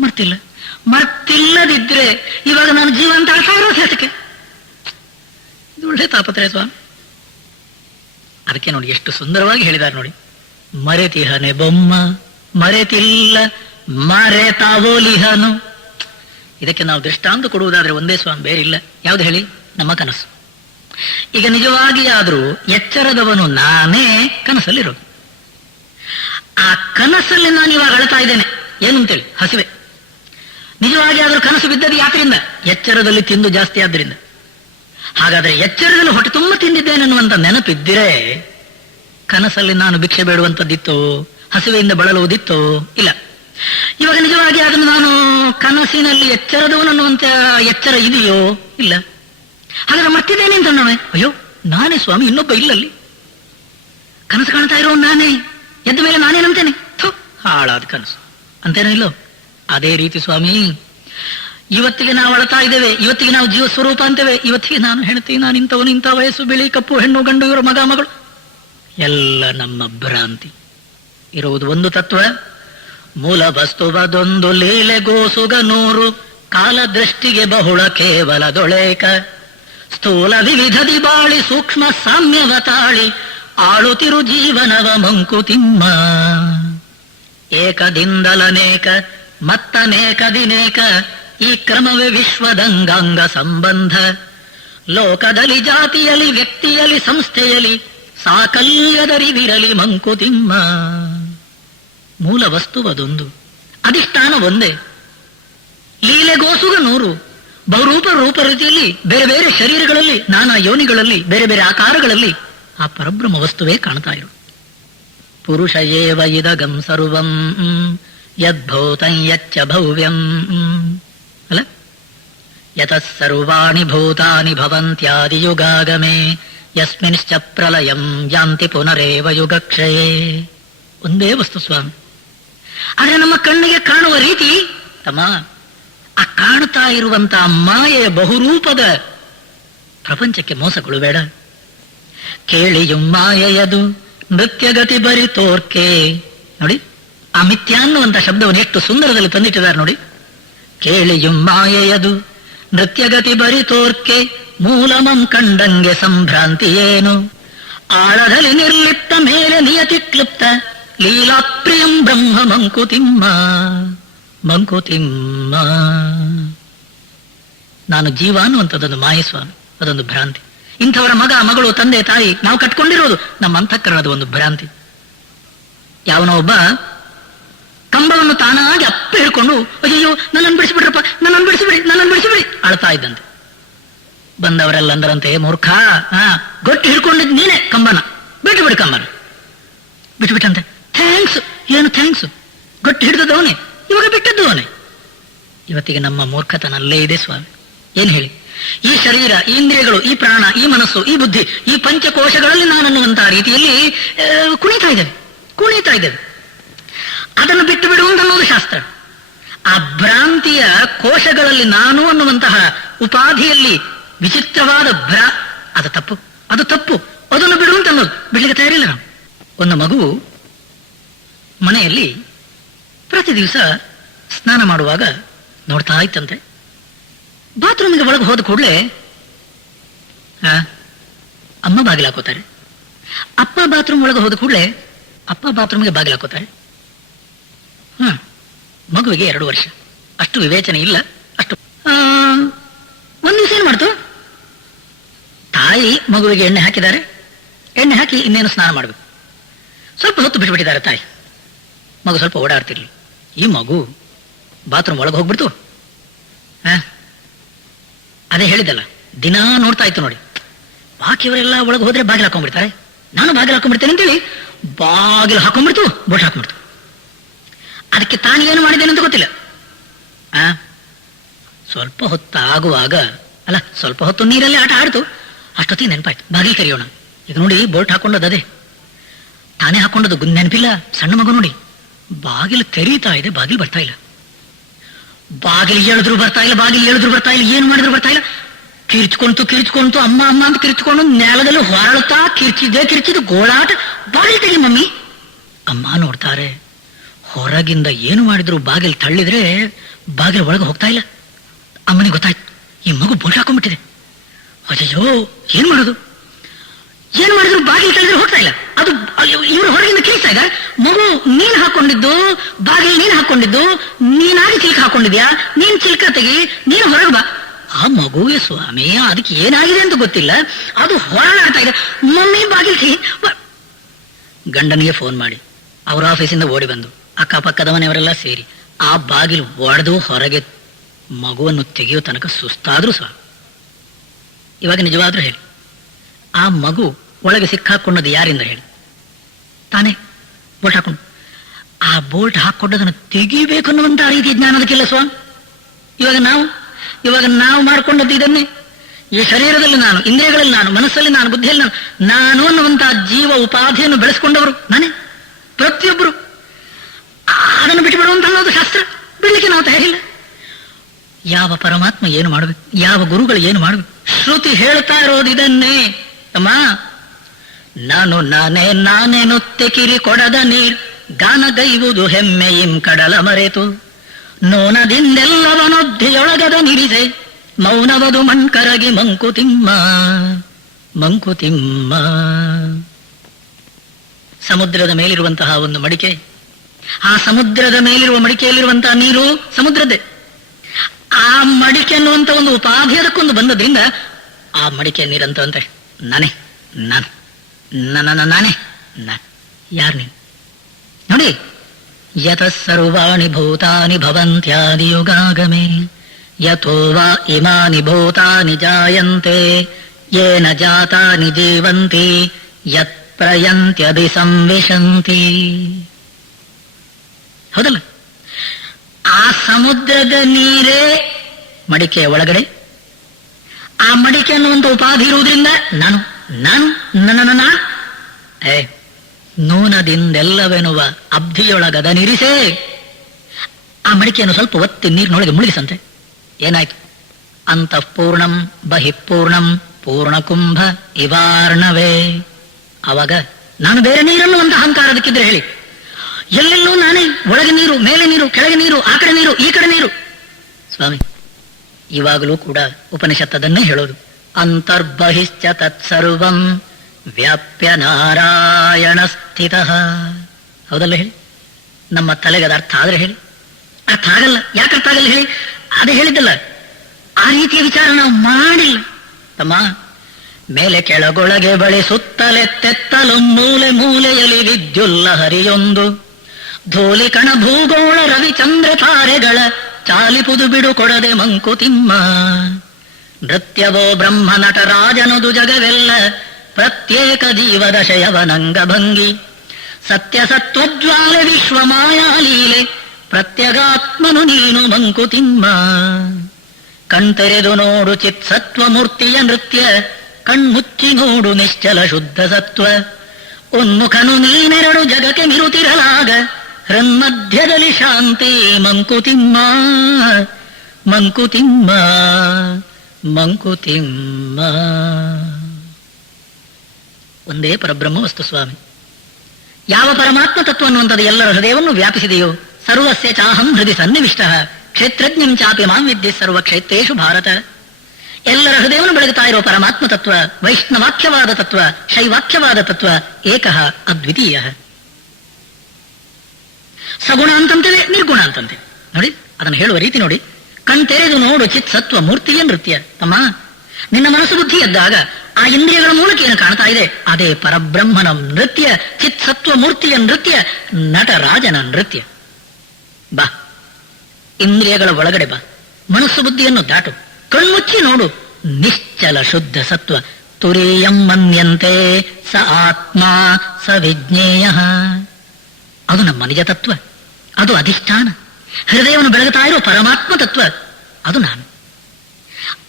ಮರ್ತಿಲ್ಲ. ಮರ್ತಿಲ್ಲದಿದ್ರೆ ಇವಾಗ ನಾನು ಜೀವ ಅಂತ ಆಡ್ತಾ ಇರೋದು ಅದಕ್ಕೆ. ಇದು ಒಳ್ಳೆ ತಾಪತ್ರಯ ಸ್ವಾಮಿ. ಅದಕ್ಕೆ ನೋಡಿ ಎಷ್ಟು ಸುಂದರವಾಗಿ ಹೇಳಿದ್ದಾರೆ ನೋಡಿ. ಮರೆತಿಹನೆ ಬೊಮ್ಮ ಮರೆತಿಲ್ಲ ಮರೆತಾವೋಲಿಹನು. ಇದಕ್ಕೆ ನಾವು ದೃಷ್ಟಾಂತ ಕೊಡುವುದಾದ್ರೆ ಒಂದೇ ಸ್ವಾಮಿ, ಬೇರಿಲ್ಲ. ಯಾವ್ದು ಹೇಳಿ? ನಮ್ಮ ಕನಸು. ಈಗ ನಿಜವಾಗಿ ಆದ್ರೂ ಎಚ್ಚರದವನು ನಾನೇ ಕನಸಲ್ಲಿರೋದು. ಆ ಕನಸಲ್ಲಿ ನಾನು ಇವಾಗ ಅಳ್ತಾ ಇದ್ದೇನೆ. ಏನು ಅಂತೇಳಿ? ಹಸಿವೆ. ನಿಜವಾಗಿ ಆದ್ರೂ ಕನಸು ಬಿದ್ದದ್ದು ಯಾತ್ರಿಂದ? ಎಚ್ಚರದಲ್ಲಿ ತಿಂದು ಜಾಸ್ತಿ ಆದ್ರಿಂದ. ಹಾಗಾದ್ರೆ ಎಚ್ಚರದಲ್ಲಿ ಹೊಟ್ಟೆ ತುಂಬ ತಿಂದಿದ್ದೇನೆ ಅನ್ನುವಂತ ನೆನಪಿದ್ದಿರೆ ಕನಸಲ್ಲಿ ನಾನು ಭಿಕ್ಷೆ ಬೇಡುವಂಥದ್ದಿತ್ತು. ಹಸಿವೆಯಿಂದ ಬಳಲುವುದಿತ್ತೋ? ಇಲ್ಲ. ಇವಾಗ ನಿಜವಾಗಿ ಅದನ್ನು ನಾನು ಕನಸಿನಲ್ಲಿ ಎಚ್ಚರದವನನ್ನುವಂತ ಎಚ್ಚರ ಇದೆಯೋ? ಇಲ್ಲ. ಹಾಗಾದ್ರೆ ಮರ್ತಿದ್ದೇನೆ ಅಂತ ನಾವೇ, ಅಯ್ಯೋ ನಾನೇ ಸ್ವಾಮಿ, ಇನ್ನೊಬ್ಬ ಇಲ್ಲಲ್ಲಿ, ಕನಸು ಕಾಣ್ತಾ ಇರೋ ನಾನೇ, ಎದ್ದ ಮೇಲೆ ನಾನೇನಂತೇನೆ, ಹಾಳಾದ ಕನಸು ಅಂತೇನೋ ಇಲ್ಲೋ? ಅದೇ ರೀತಿ ಸ್ವಾಮಿ, ಇವತ್ತಿಗೆ ನಾವು ಅಳ್ತಾ ಇದ್ದೇವೆ, ಇವತ್ತಿಗೆ ನಾವು ಜೀವ ಸ್ವರೂಪ ಅಂತೇವೆ, ಇವತ್ತಿಗೆ ನಾನು ಹೆಣ್ತಿ, ನಾನು ಇಂಥವನು, ಇಂಥ ವಯಸ್ಸು, ಬಿಳಿ ಕಪ್ಪು, ಹೆಣ್ಣು ಗಂಡು, ಇವರ ಮಗ ಮಗಳು, ಎಲ್ಲ ನಮ್ಮ ಭ್ರಾಂತಿ. ಇರುವುದು ಒಂದು ತತ್ವ, ಮೂಲ ವಸ್ತುವದೊಂದು, ಲೀಲೆಗೋಸುಗ ನೂರು, ಕಾಲ ದೃಷ್ಟಿಗೆ ಬಹುಳ ಕೇವಲದೊಳೇಕ, ಸ್ಥೂಲ ವಿವಿಧದಿ ಬಾಳಿ ಸೂಕ್ಷ್ಮ ಸಾಮ್ಯವ ತಾಳಿ, ಆಳುತ್ತಿರು ಜೀವನವ ಮಂಕುತಿಮ್ಮ. ಏಕದಿಂದಲನೇಕ ಮತ್ತನೇಕದಿನೇಕ, ಈ ಕ್ರಮವೇ ವಿಶ್ವದಂಗಾಂಗ ಸಂಬಂಧ. ಲೋಕದಲ್ಲಿ ಜಾತಿಯಲ್ಲಿ ವ್ಯಕ್ತಿಯಲ್ಲಿ ಸಂಸ್ಥೆಯಲ್ಲಿ ಸಾಕಲ್ಯದರಿವಿರಲಿ ಮಂಕುತಿಮ್ಮ. ಮೂಲ ವಸ್ತುವದೊಂದು, ಅಧಿಷ್ಠಾನ ಒಂದೇ, ಲೀಲೆಗೋಸುಗ ನೂರು, ಬಹುರೂಪ ರೂಪ ರೀತಿಯಲ್ಲಿ ಬೇರೆ ಬೇರೆ ಶರೀರಗಳಲ್ಲಿ, ನಾನಾ ಯೋನಿಗಳಲ್ಲಿ, ಬೇರೆ ಬೇರೆ ಆಕಾರಗಳಲ್ಲಿ ಆ ಪರಬ್ರಹ್ಮ ವಸ್ತುವೇ ಕಾಣ್ತಾ ಇರು. ಪುರುಷ ಏವ ಇದಗಂ ಸರ್ವಂ ಯದ್ಭೂತಂ ಯಚ್ಚ ಭವ್ಯಂ, ಅಲ್ಲ, ಯತಃ ಸರ್ವಾಣಿ ಭೂತಾನಿ ಭವಂತ್ಯಾದಿಯುಗಾಗಮೇ, ಯಸ್ಮಿನ್ಶ್ಚ ಪ್ರಲಯಂ ಯಾಂತಿ ಪುನರೇವ ಯುಗಕ್ಷಯೇ. ಒಂದೇ ವಸ್ತು ಸ್ವಾಮಿ. ಆದ್ರೆ ನಮ್ಮ ಕಣ್ಣಿಗೆ ಕಾಣುವ ರೀತಿ ತಮ್ಮ, ಆ ಕಾಣ್ತಾ ಇರುವಂತಹ ಮಾಯೆಯ ಬಹುರೂಪದ ಪ್ರಪಂಚಕ್ಕೆ ಮೋಸಗೊಳ್ಳಬೇಡ. ಕೇಳಿಯು ಮಾಯೆಯದು ನೃತ್ಯಗತಿ ಬರಿ ತೋರ್ಕೆ. ನೋಡಿ, ಆ ಮಿಥ್ಯ ಅನ್ನುವಂತ ಶಬ್ದವನ್ನು ಎಷ್ಟು ಸುಂದರದಲ್ಲಿ ತಂದಿಟ್ಟಿದ್ದಾರೆ ನೋಡಿ. ಕೇಳಿಯು ಮಾಯೆಯದು ನೃತ್ಯಗತಿ ಬರಿ ತೋರ್ಕೆ, ಮೂಲಮಂ ಕಂಡಂಗೆ ಸಂಭ್ರಾಂತಿ ಏನು, ಆಳದಲ್ಲಿ ನಿರ್ಲಿಪ್ತ ಮೇಲೆ ನಿಯತಿ ಕ್ಲಿಪ್ತ, ಲೀಲಾಪ್ರಿಯಂ ಬ್ರಹ್ಮ ಮಂಕುತಿಮ್ಮ. ಮಂಕುತಿಮ್ಮ, ನಾನು ಜೀವ ಅನ್ನುವಂಥದ್ದೊಂದು ಮಾಯೆ ಸ್ವಾಮಿ, ಅದೊಂದು ಭ್ರಾಂತಿ. ಇಂಥವರ ಮಗ ಮಗಳು ತಂದೆ ತಾಯಿ ನಾವು ಕಟ್ಕೊಂಡಿರೋದು ನಮ್ಮ ಅಂತಃಕರಣದ ಒಂದು ಭ್ರಾಂತಿ. ಯಾವನೋ ಒಬ್ಬ ಕಂಬವನ್ನು ತಾನಾಗಿ ಅಪ್ಪ ಹಿಡ್ಕೊಂಡು, ಅಯ್ಯೋ ನನ್ನನ್ನು ಬಿಡಿಸಿಬಿಡ್ರಪ್ಪ, ನನ್ನನ್ನು ಬಿಡಿಸಿಬಿಡಿ, ನನ್ನನ್ನು ಬಿಡಿಸಿಬಿಡಿ ಅಳ್ತಾ ಇದ್ದಂತೆ. ಬಂದವರೆಲ್ಲ ಅಂದರಂತೆ, ಮೂರ್ಖ, ಗೊಟ್ಟು ಹಿಡ್ಕೊಂಡಿದ್ ನೀನೆ ಕಂಬನ, ಬಿಟ್ಟು ಬಿಡು ಕಂಬನ. ಬಿಟ್ಟುಬಿಟ್ಟಂತೆ. ಥ್ಯಾಂಕ್ಸ್, ಏನು ಥ್ಯಾಂಕ್ಸ್, ಗೊಟ್ಟು ಹಿಡಿದವನೇ, ಇವಾಗ ಬಿಟ್ಟದ್ದು ಅವನೇ. ಇವತ್ತಿಗೆ ನಮ್ಮ ಮೂರ್ಖತನ ಅಲ್ಲೇ ಇದೆ ಸ್ವಾಮಿ. ಏನ್ ಹೇಳಿ, ಈ ಶರೀರ, ಈ ಇಂದ್ರಿಯಗಳು, ಈ ಪ್ರಾಣ, ಈ ಮನಸ್ಸು, ಈ ಬುದ್ಧಿ, ಈ ಪಂಚಕೋಶಗಳಲ್ಲಿ ನಾನನ್ನುವಂತಹ ರೀತಿಯಲ್ಲಿ ಕುಣಿತಾ ಇದ್ದೇವೆ. ಅದನ್ನು ಬಿಟ್ಟು ಬಿಡುವಂತ ಅನ್ನೋದು ಶಾಸ್ತ್ರ. ಆ ಭ್ರಾಂತಿಯ ಕೋಶಗಳಲ್ಲಿ ನಾನು ಅನ್ನುವಂತಹ ಉಪಾಧಿಯಲ್ಲಿ ವಿಚಿತ್ರವಾದ ಅದು ತಪ್ಪು. ಅದನ್ನು ಬಿಡುವಂತ ಅನ್ನೋದು ಬಿಡ್ಲಿಕ್ಕೆ ತಯಾರಿಲ್ಲ ನಾವು. ಒಂದು ಮಗು ಮನೆಯಲ್ಲಿ ಪ್ರತಿ ದಿವಸ ಸ್ನಾನ ಮಾಡುವಾಗ ನೋಡ್ತಾ ಇತ್ತಂತೆ, ಬಾತ್ರೂಮಿಗೆ ಒಳಗೆ ಹೋದ ಕೂಡಲೇ ಅಮ್ಮ ಬಾಗಿಲು ಹಾಕೋತಾರೆ, ಅಪ್ಪ ಬಾತ್ರೂಮ್ ಒಳಗೆ ಹೋದ ಕೂಡಲೇ ಅಪ್ಪ ಬಾತ್ರೂಮ್ಗೆ ಬಾಗಿಲು ಹಾಕೋತಾರೆ. ಮಗುವಿಗೆ 2 ವರ್ಷ, ಅಷ್ಟು ವಿವೇಚನೆ ಇಲ್ಲ. ಅಷ್ಟು ಒಂದ್ ದಿವಸ ಏನ್ ಮಾಡ್ತು, ತಾಯಿ ಮಗುವಿಗೆ ಎಣ್ಣೆ ಹಾಕಿದ್ದಾರೆ, ಎಣ್ಣೆ ಹಾಕಿ ಇನ್ನೇನು ಸ್ನಾನ ಮಾಡಬೇಕು, ಸ್ವಲ್ಪ ಹೊತ್ತು ಬಿಟ್ಬಿಟ್ಟಿದ್ದಾರೆ ತಾಯಿ. ಮಗು ಸ್ವಲ್ಪ ಓಡಾಡ್ತಿರ್ಲಿ, ಈ ಮಗು ಬಾತ್ರೂಮ್ ಒಳಗೆ ಹೋಗ್ಬಿಡ್ತು. ಅದೇ ಹೇಳಿದಲ್ಲ, ದಿನಾ ನೋಡ್ತಾ ಇತ್ತು ನೋಡಿ, ಬಾಕಿಯವರೆಲ್ಲ ಒಳಗೆ ಹೋದ್ರೆ ಬಾಗಿಲು ಹಾಕೊಂಡ್ಬಿಡ್ತಾರೆ, ನಾನು ಬಾಗಿಲು ಹಾಕೊಂಡ್ಬಿಡ್ತೇನೆ ಅಂತೇಳಿ ಬಾಗಿಲು ಹಾಕೊಂಡ್ಬಿಡ್ತು, ಬೋಟ್ ಹಾಕೊಂಡ್ಬಿಡ್ತು. ಅದಕ್ಕೆ ತಾನೇನು ಮಾಡಿದ್ದೇನೆ ಅಂತ ಗೊತ್ತಿಲ್ಲ. ಸ್ವಲ್ಪ ಹೊತ್ತು ನೀರಲ್ಲಿ ಆಟ ಆಡ್ತು, ಅಷ್ಟೊತ್ತಿಗೆ ನೆನಪಾಯ್ತು, ಬಾಗಿಲು ಕರೆಯೋಣ. ಈಗ ನೋಡಿ ಬೋಲ್ಟ್ ಹಾಕೊಂಡದ್ದು ಅದೇ, ತಾನೇ ಹಾಕೊಂಡದ್ದು ನೆನಪಿಲ್ಲ. ಸಣ್ಣ ಮಗು ನೋಡಿ, ಬಾಗಿಲು ತೆರೀತಾ ಇದೆ, ಬಾಗಿಲು ಬರ್ತಾ ಇಲ್ಲ. ಬಾಗಿಲು ಹೇಳಿದ್ರು ಬರ್ತಾ ಇಲ್ಲ, ಏನು ಮಾಡಿದ್ರು ಬರ್ತಾ ಇಲ್ಲ. ಕಿರ್ಚ್ಕೊಂತು ಅಮ್ಮ ಅಂತ ಕಿರ್ಚ್ಕೊಂಡು ನೆಲದಲ್ಲಿ ಹೊರಳುತ್ತಾ ಕಿರ್ಚಿದ್ದು ಗೋಳಾಟ. ಬಾಗಿಲು ತೆಗಿ ಮಮ್ಮಿ. ಅಮ್ಮ ನೋಡ್ತಾರೆ, ಹೊರಗಿಂದ ಏನು ಮಾಡಿದ್ರು ಬಾಗಿಲು ತಳ್ಳಿದ್ರೆ ಬಾಗಿಲು ಒಳಗೆ ಹೋಗ್ತಾ ಇಲ್ಲ. ಅಮ್ಮನಿಗೆ ಗೊತ್ತಾಯ್ತು, ಈ ಮಗು ಬೋಟ್ ಹಾಕೊಂಡ್ಬಿಟ್ಟಿದೆ. ಅಯ್ಯೋ ಏನ್ ಮಾಡಿದ್ರು ಬಾಗಿಲು ತಳ್ಳಿದ್ರೆ ಹೋಗ್ತಾ ಇಲ್ಲ. ಅದು ಇವರು ಹೊರಗಿಂದ ಕಿರಿಸ್ತಾ ಇದ್ದಾರೆ. ಮಗು ನೀನ್ ಹಾಕೊಂಡಿದ್ದು ಬಾಗಿಲು, ನೀನ್ ಹಾಕೊಂಡಿದ್ದು ನೀನಾಗಿ ಚಿಲ್ಕ ಹಾಕೊಂಡಿದ್ಯಾ, ನೀನ್ ಚಿಲ್ಕ ತೆಗಿ, ನೀನು ಹೊರಗೆ ಬಾ. ಆ ಮಗುವೆ ಸ್ವಾಮಿ ಅದಕ್ಕೆ ಏನಾಗಿದೆ ಅಂತ ಗೊತ್ತಿಲ್ಲ, ಅದು ಹೊರಳಾಡ್ತಾ ಇದೆ. ಮಮ್ಮಿ ಬಾಗಿಲು ಗಂಡನಿಗೆ ಫೋನ್ ಮಾಡಿ ಅವ್ರ ಆಫೀಸಿಂದ ಓಡಿ ಬಂದು ಅಕ್ಕಪಕ್ಕದ ಮನೆಯವರೆಲ್ಲ ಸೇರಿ ಆ ಬಾಗಿಲು ಒಡೆದು ಹೊರಗೆ ಮಗುವನ್ನು ತೆಗೆಯೋ ತನಕ ಸುಸ್ತಾದ್ರೂ ಸಹ. ಇವಾಗ ನಿಜವಾದ್ರೂ ಹೇಳಿ, ಆ ಮಗು ಒಳಗೆ ಸಿಕ್ಕಾಕೊಂಡದ್ದು ಯಾರಿಂದ ಹೇಳಿ? ತಾನೇ ಬೋಟ್ ಹಾಕೊಂಡು. ಆ ಬೋಲ್ಟ್ ಹಾಕೊಟ್ಟದನ್ನು ತೆಗಿಬೇಕು ಅನ್ನುವಂತ ರೀತಿ ಜ್ಞಾನ ಅದಕ್ಕಿಲ್ಲ ಸ್ವಾಮಿ. ಇವಾಗ ನಾವು ಮಾಡಿಕೊಂಡದ್ದು ಇದನ್ನೇ. ಈ ಶರೀರದಲ್ಲಿ ನಾನು, ಇಂದ್ರಿಯಗಳಲ್ಲಿ ನಾನು, ಮನಸ್ಸಲ್ಲಿ ನಾನು, ಬುದ್ಧಿಯಲ್ಲಿ ನಾನು ಅನ್ನುವಂತಹ ಜೀವ ಉಪಾಧಿಯನ್ನು ಬೆಳೆಸ್ಕೊಂಡವರು ನಾನೇ. ಪ್ರತಿಯೊಬ್ಬರು ಅದನ್ನು ಬಿಟ್ಟು ಬಿಡುವಂತ ಅನ್ನೋದು ಶಾಸ್ತ್ರ. ಬಿಡ್ಲಿಕ್ಕೆ ನಾವು ತಯಾರಿಲ್ಲ. ಯಾವ ಪರಮಾತ್ಮ ಏನು ಮಾಡಬೇಕು, ಯಾವ ಗುರುಗಳು ಏನು ಮಾಡಬೇಕು? ಶ್ರುತಿ ಹೇಳ್ತಾ ಇರೋದು ಇದನ್ನೇ. ಅಮ್ಮ, ನಾನು ನಾನೇನುತ್ತೆ ಕಿರಿ ಕೊಡದ ನೀರ್ ಗಾನಗೈವುದು ಹೆಮ್ಮೆಯಿಂ ಕಡಲ ಮರೆತು ನೋನದಿಂದೆಲ್ಲವನೊದ್ಧಿಯೊಳಗದ ನಿರಿಸೆ ಮೌನವದು ಮಣ್ಕರಗಿ ಮಂಕುತಿಮ್ಮ. ಸಮುದ್ರದ ಮೇಲಿರುವಂತಹ ಒಂದು ಮಡಿಕೆ, ಆ ಸಮುದ್ರದ ಮೇಲಿರುವ ಮಡಿಕೆಯಲ್ಲಿರುವಂತಹ ನೀರು ಸಮುದ್ರದ್ದೇ. ಆ ಮಡಿಕೆ ಅನ್ನುವಂತ ಒಂದು ಉಪಾಧಿ ಅದಕ್ಕೊಂದು ಬಂದದ್ರಿಂದ ಆ ಮಡಿಕೆ ನೀರಂತಂತೆ ನಾನೇ. ಯಾರು ನೀನು? ನೋಡಿ, ಯತಃ ಸರ್ವಾಣಿ ಭೂತಾನಿ ಭವಂತ್ಯಾದಿ ಯುಗಾಗಮೇ ಯಥೋ ವಾ ಇಮಾನಿ ಭೂತಾನಿ ಜಾಯಂತೆ ಯೇನ ಜಾತಾನಿ ಜೀವಂತಿ ಯತ್ ಪ್ರಯಂತ್ಯದಿ ಸಂವಿಶಂತಿ. ಹೌದಲ್ಲ? ಆ ಸಮುದ್ರದ ನೀರೇ ಮಡಿಕೆಯ ಒಳಗಡೆ. ಆ ಮಡಿಕೆ ಅನ್ನುವಂಥ ಉಪಾಧಿ ಇರುವುದರಿಂದ ನಾನು ನೂನದಿಂದೆಲ್ಲವೆನ್ನುವ ಅಬ್ಧಿಯೊಳಗದ ನಿರಿಸೆ. ಆ ಮಡಿಕೆಯನ್ನು ಸ್ವಲ್ಪ ಒತ್ತಿ ನೀರಿನೊಳಗೆ ಮುಳುಗಿಸಂತೆ. ಏನಾಯ್ತು? ಅಂತಃಪೂರ್ಣಂ ಬಹಿಪೂರ್ಣಂ ಪೂರ್ಣಕುಂಭ ಇವಾರ್ಣವೇ. ಆವಾಗ ನಾನು ಬೇರೆ ನೀರನ್ನುವಂತ ಅಹಂಕಾರ ಅದಕ್ಕಿದ್ರೆ ಹೇಳಿ. ಎಲ್ಲೆಲ್ಲೂ ನಾನೇ, ಒಳಗೆ ನೀರು, ಮೇಲೆ ನೀರು, ಕೆಳಗೆ ನೀರು, ಆ ಕಡೆ ನೀರು, ಈ ಕಡೆ ನೀರು. ಸ್ವಾಮಿ, ಇವಾಗಲೂ ಕೂಡ ಉಪನಿಷತ್ತದನ್ನೇ ಹೇಳೋದು. ಅಂತರ್ಬಹಿಶ್ಚ ತತ್ಸರ್ವಂ ವ್ಯಾಪ್ಯ ನಾರಾಯಣ ಸ್ಥಿತ. ಹೌದಲ್ಲ ಹೇಳಿ? ನಮ್ಮ ತಲೆಗೆ ಅದು ಅರ್ಥ ಆದ್ರೆ ಹೇಳಿ. ಅರ್ಥ ಆಗಲ್ಲ. ಯಾಕೆ ಅರ್ಥ ಆಗಲ್ಲ ಹೇಳಿ? ಅದೇ ಹೇಳಿದ್ದಲ್ಲ, ಆ ರೀತಿಯ ವಿಚಾರ ನಾವು ಮಾಡಿಲ್ಲ. ತಮ್ಮ, ಮೇಲೆ ಕೆಳಗೊಳಗೆ ಬಳಿ ಸುತ್ತಲೆತ್ತೆತ್ತಲು ಮೂಲೆ ಮೂಲೆಯಲ್ಲಿ ವಿದ್ಯುಲ್ಲ ಹರಿಯೊಂದು ಧೂಲಿ ಕಣ ಭೂಗೋಳ ರವಿಚಂದ್ರ ತಾರೆಗಳ ಚಾಲಿಪುದು ಬಿಡು ಕೊಡದೆ ಮಂಕುತಿಮ್ಮ. ನೃತ್ಯವೋ ಬ್ರಹ್ಮ ನಟರಾಜನುದು ಜಗವೆಲ್ಲ ಪ್ರತ್ಯೇಕ ಜೀವದಶಯವನಂಗ ಭಂಗಿ ಸತ್ಯ ಸತ್ವಜ್ವಾಲೆ ವಿಶ್ವ ಮಾಯಾಲೀಲೆ ಪ್ರತ್ಯಗಾತ್ಮನು ನೀನು ಮಂಕುತಿಮ್ಮ. ಕಣ್ತೆರೆದು ನೋಡು ಚಿತ್ ಸತ್ವ ಮೂರ್ತಿಯ ನೃತ್ಯ ಕಣ್ಮುಚ್ಚಿ ನೋಡು ನಿಶ್ಚಲ ಶುದ್ಧ ಸತ್ವ. ಉನ್ಮುಖನು ನೀನೆರಡು ಜಗಕ್ಕೆ ಮಿರುತಿರಲಾಗ ಹೃನ್ಮಧ್ಯದಲ್ಲಿ ಶಾಂತಿ ಮಂಕುತಿಮ್ಮ. ಒಂದೇ ಪರಬ್ರಹ್ಮ ವಸ್ತು ಸ್ವಾಮಿ. ಯಾವ ಪರಮಾತ್ಮ ತತ್ವ ಅನ್ನುವಂಥದ್ದು ಎಲ್ಲರ ಹೃದಯವನ್ನು ವ್ಯಾಪಿಸಿದೆಯೋ ಸರ್ವಸ್ಯ ಚಾಹಂ ಹೃದಯ ಸನ್ನಿವಿಷ್ಟ ಕ್ಷೇತ್ರಜ್ಞಂ ಚಾಪಿ ಮಾಂ ವಿದ್ಯೆ ಸರ್ವ ಕ್ಷೇತ್ರೇಷು ಭಾರತ. ಎಲ್ಲರ ಹೃದಯವನ್ನು ಬೆಳಗುತ್ತಾ ಇರುವ ಪರಮಾತ್ಮ ತತ್ವ ವೈಷ್ಣವಾಖ್ಯವಾದ ತತ್ವ, ಶೈವಾಖ್ಯವಾದ ತತ್ವ ಏಕಃ ಅದ್ವಿತೀಯ. ಸಗುಣ ಅಂತಂತೇವೆ, ನಿರ್ಗುಣ ಅಂತಂತೆ. ನೋಡಿ, ಅದನ್ನು ಹೇಳುವ ರೀತಿ ನೋಡಿ. ಕಣ್ತೆರೆದು ನೋಡು ಚಿತ್ ಸತ್ವ ಮೂರ್ತಿಯ ನೃತ್ಯ. ತಮ್ಮ, ನಿನ್ನ ಮನಸ್ಸು ಬುದ್ಧಿ ಎದ್ದಾಗ ಆ ಇಂದ್ರಿಯಗಳ ಮೂಲಕ ಏನು ಕಾಣ್ತಾ ಇದೆ ಅದೇ ಪರಬ್ರಹ್ಮನ ನೃತ್ಯ, ಚಿತ್ ಸತ್ವ ಮೂರ್ತಿಯ ನೃತ್ಯ, ನಟರಾಜನ ನೃತ್ಯ. ಬಾ, ಇಂದ್ರಿಯಗಳ ಒಳಗಡೆ ಬಾ, ಮನಸ್ಸು ಬುದ್ಧಿಯನ್ನು ದಾಟು, ಕಣ್ಮುಚ್ಚಿ ನೋಡು ನಿಶ್ಚಲ ಶುದ್ಧ ಸತ್ವ. ತುರೀಯಂ ಮನ್ಯಂತೆ ಸ ಆತ್ಮ ಸ ವಿಜ್ಞೇಯ. ಅದು ನಮ್ಮ ನಿಜ ತತ್ವ, ಅದು ಅಧಿಷ್ಠಾನ. ಹೃದಯವನ್ನು ಬೆಳಗುತ್ತಾ ಇರೋ ಪರಮಾತ್ಮ ತತ್ವ ಅದು ನಾನು.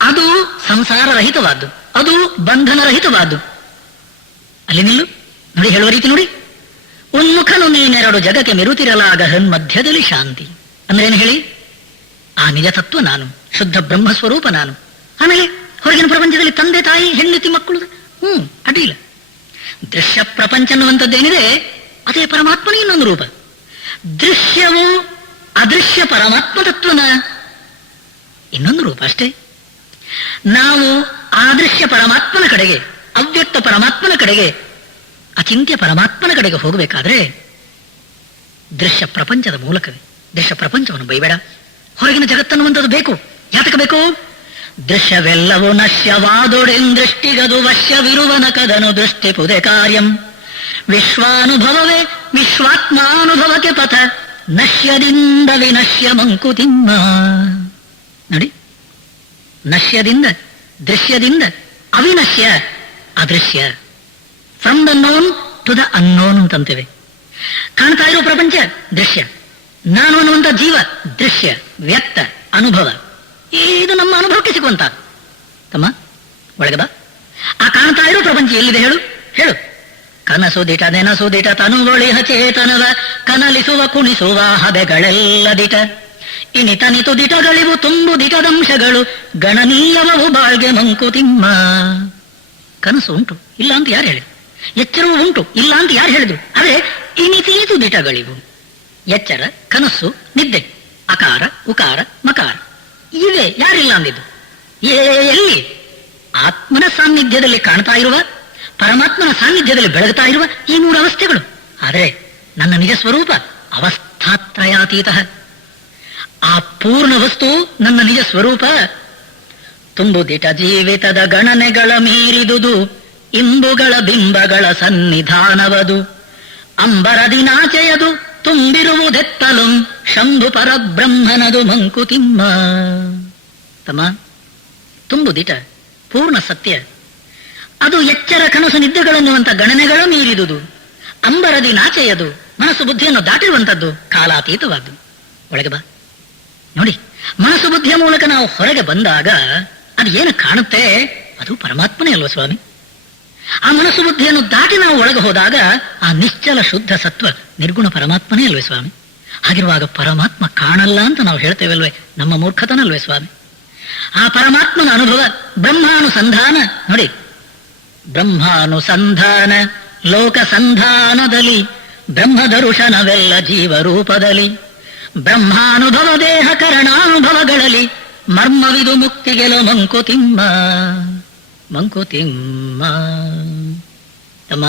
ಅದು ಸಂಸಾರ ರಹಿತವಾದ್ದು, ಅದು ಬಂಧನ ರಹಿತವಾದ್ದು. ಅಲ್ಲಿ ನಿಲ್ಲು. ನೋಡಿ, ಹೇಳುವ ರೀತಿ ನೋಡಿ. ಉನ್ಮುಖನು ನೀನೆರಡು ಜಗಕ್ಕೆ ಮಿರುತಿರಲಾಗ ಹೃನ್ಮಧ್ಯದಲ್ಲಿ ಶಾಂತಿ. ಅಂದ್ರೆ ಏನು ಹೇಳಿ? ಆ ನಿಜ ತತ್ವ ನಾನು, ಶುದ್ಧ ಬ್ರಹ್ಮಸ್ವರೂಪ ನಾನು. ಆಮೇಲೆ ಹೊರಗಿನ ಪ್ರಪಂಚದಲ್ಲಿ ತಂದೆ ತಾಯಿ ಹೆಂಡತಿ ಮಕ್ಕಳು, ಅಡ್ಡಿಲ್ಲ. ದೃಶ್ಯ ಪ್ರಪಂಚ ಅನ್ನುವಂಥದ್ದೇನಿದೆ ಅದೇ ಪರಮಾತ್ಮನ ಇನ್ನೊಂದು ರೂಪ. ದೃಶ್ಯವು ಅದೃಶ್ಯ ಪರಮಾತ್ಮ ತತ್ವನ ಇನ್ನೊಂದು ರೂಪ ಅಷ್ಟೇ. ನಾವು ಆದೃಶ್ಯ ಪರಮಾತ್ಮನ ಕಡೆಗೆ, ಅವ್ಯಕ್ತ ಪರಮಾತ್ಮನ ಕಡೆಗೆ, ಅಚಿಂತ್ಯ ಪರಮಾತ್ಮನ ಕಡೆಗೆ ಹೋಗಬೇಕಾದ್ರೆ ದೃಶ್ಯ ಪ್ರಪಂಚದ ಮೂಲಕವೇ. ದೃಶ್ಯ ಪ್ರಪಂಚವನ್ನು ಬೈಬೇಡ. ಹೊರಗಿನ ಜಗತ್ತನ್ನುವಂಥದ್ದು ಬೇಕು. ಯಾತಕ ಬೇಕು? ದೃಶ್ಯವೆಲ್ಲವೂ ನಶ್ಯವಾದೊಡೆಂದೃಷ್ಟಿಗದು ವಶ್ಯವಿರುವನ ಕದನು ದೃಷ್ಟಿ ಪುದೆ ಕಾರ್ಯಂ. ವಿಶ್ವಾನುಭವವೇ ವಿಶ್ವಾತ್ಮಾನುಭವಕ್ಕೆ ಪಥ ನಶ್ಯದಿಂದ ವಿನಶ್ಯ ಮಂಕುತಿಮ್ಮ. ನೋಡಿ, ನಶ್ಯದಿಂದ, ದೃಶ್ಯದಿಂದ ಅವಿನಶ್ಯ ಅದೃಶ್ಯ. From the known to the unknown ಅಂತಂತೇವೆ. ಕಾಣ್ತಾ ಇರೋ ಪ್ರಪಂಚ ದೃಶ್ಯ, ನಾನು ಅನ್ನುವಂಥ ಜೀವ ದೃಶ್ಯ, ವ್ಯಕ್ತ, ಅನುಭವ. ಇದು ನಮ್ಮ ಅನುಭವಕ್ಕೆ ಸಿಗುವಂತ. ತಮ್ಮ ಒಳಗೆ ಬಾ. ಆ ಕಾಣ್ತಾ ಇರೋ ಪ್ರಪಂಚ ಎಲ್ಲಿದೆ ಹೇಳು ಹೇಳು. ಕನಸು ದಿಟ ನೆನಸು ದಿಟ ತನುಗೊಳಿಹ ಚೇತನವ ಕನಲಿಸುವ ಕುಣಿಸುವ ಹಬೆಗಳೆಲ್ಲ ದಿಟ ಇನಿತನಿತು ದಿಟಗಳಿವು ತುಂಬು ದಿಟದಂಶಗಳು ಗಣನೀಯವವು ಬಾಳ್ಗೆ ಮಂಕುತಿಮ್ಮ. ಕನಸು ಉಂಟು, ಇಲ್ಲ ಅಂತ ಯಾರು ಹೇಳಿದ್ರು? ಎಚ್ಚರವೂ ಉಂಟು, ಇಲ್ಲ ಅಂತ ಯಾರು ಹೇಳಿದ್ರು? ಅದೇ ಇನಿತಿನಿತು ದಿಟಗಳಿವು. ಎಚ್ಚರ, ಕನಸ್ಸು, ನಿದ್ದೆ, ಅಕಾರ, ಉಕಾರ, ಮಕಾರ ಇವೆ. ಯಾರಿಲ್ಲ ಅಂದಿದ್ದು? ಎಲ್ಲಿ? ಆತ್ಮನ ಸಾನ್ನಿಧ್ಯದಲ್ಲಿ ಕಾಣ್ತಾ ಇರುವ, ಪರಮಾತ್ಮನ ಸಾನ್ನಿಧ್ಯದಲ್ಲಿ ಬೆಳಗುತ್ತಾ ಇರುವ ಈ 3 ಅವಸ್ಥೆಗಳು. ಆದರೆ ನನ್ನ ನಿಜ ಸ್ವರೂಪ ಅವಸ್ಥಾತ್ರಯಾತೀತ. ಆ ಪೂರ್ಣ ವಸ್ತು ನನ್ನ ನಿಜ ಸ್ವರೂಪ ತುಂಬುದಿಟ ಜೀವಿತದ ಗಣನೆಗಳ ಮೀರಿದುದು ಇಂಬುಗಳ ಬಿಂಬಗಳ ಸನ್ನಿಧಾನವದು ಅಂಬರದಿನಾಚೆಯದು ತುಂಬಿರುವುದೆತ್ತಲು ಶಂಭು ಪರಬ್ರಹ್ಮನದು ಮಂಕುತಿಮ್ಮ. ತಮ್ಮ, ತುಂಬುದಿಟ ಪೂರ್ಣ ಸತ್ಯ, ಅದು ಎಚ್ಚರ ಕನಸು ನಿದ್ದೆಗಳನ್ನುವಂಥ ಗಣನೆಗಳ ಮೀರಿದುದು. ಅಂಬರದಿ ನಾಚೆಯದು ಮನಸ್ಸು ಬುದ್ಧಿಯನ್ನು ದಾಟಿರುವಂಥದ್ದು, ಕಾಲಾತೀತವಾದ್ದು. ಒಳಗೆ ಬಾ. ನೋಡಿ, ಮನಸ್ಸು ಬುದ್ಧಿಯ ಮೂಲಕ ನಾವು ಹೊರಗೆ ಬಂದಾಗ ಅದು ಏನು ಕಾಣುತ್ತೆ? ಅದು ಪರಮಾತ್ಮನೇ ಅಲ್ವ ಸ್ವಾಮಿ? ಆ ಮನಸ್ಸು ಬುದ್ಧಿಯನ್ನು ದಾಟಿ ನಾವು ಒಳಗೆ ಹೋದಾಗ ಆ ನಿಶ್ಚಲ ಶುದ್ಧ ಸತ್ವ ನಿರ್ಗುಣ ಪರಮಾತ್ಮನೇ ಅಲ್ವೇ ಸ್ವಾಮಿ? ಹಾಗಿರುವಾಗ ಪರಮಾತ್ಮ ಕಾಣಲ್ಲ ಅಂತ ನಾವು ಹೇಳ್ತೇವಲ್ವೇ? ನಮ್ಮ ಮೂರ್ಖತನಲ್ವೇ ಸ್ವಾಮಿ? ಆ ಪರಮಾತ್ಮನ ಅನುಭವ ಬ್ರಹ್ಮಾನುಸಂಧಾನ. ನೋಡಿ, ಬ್ರಹ್ಮಾನುಸಂಧಾನ ಲೋಕ ಸಂಧಾನದಲ್ಲಿ ಬ್ರಹ್ಮದರುಶನವೆಲ್ಲ ಜೀವರೂಪದಲ್ಲಿ ಬ್ರಹ್ಮಾನುಭವ ದೇಹ ಕರಣಾನುಭವಗಳಲ್ಲಿ ಮರ್ಮವಿದು ಮುಕ್ತಿಗೆಲು ಮಂಕುತಿಮ್ಮ. ಮಂಕುತಿಮ್ಮ. ತಮ್ಮ,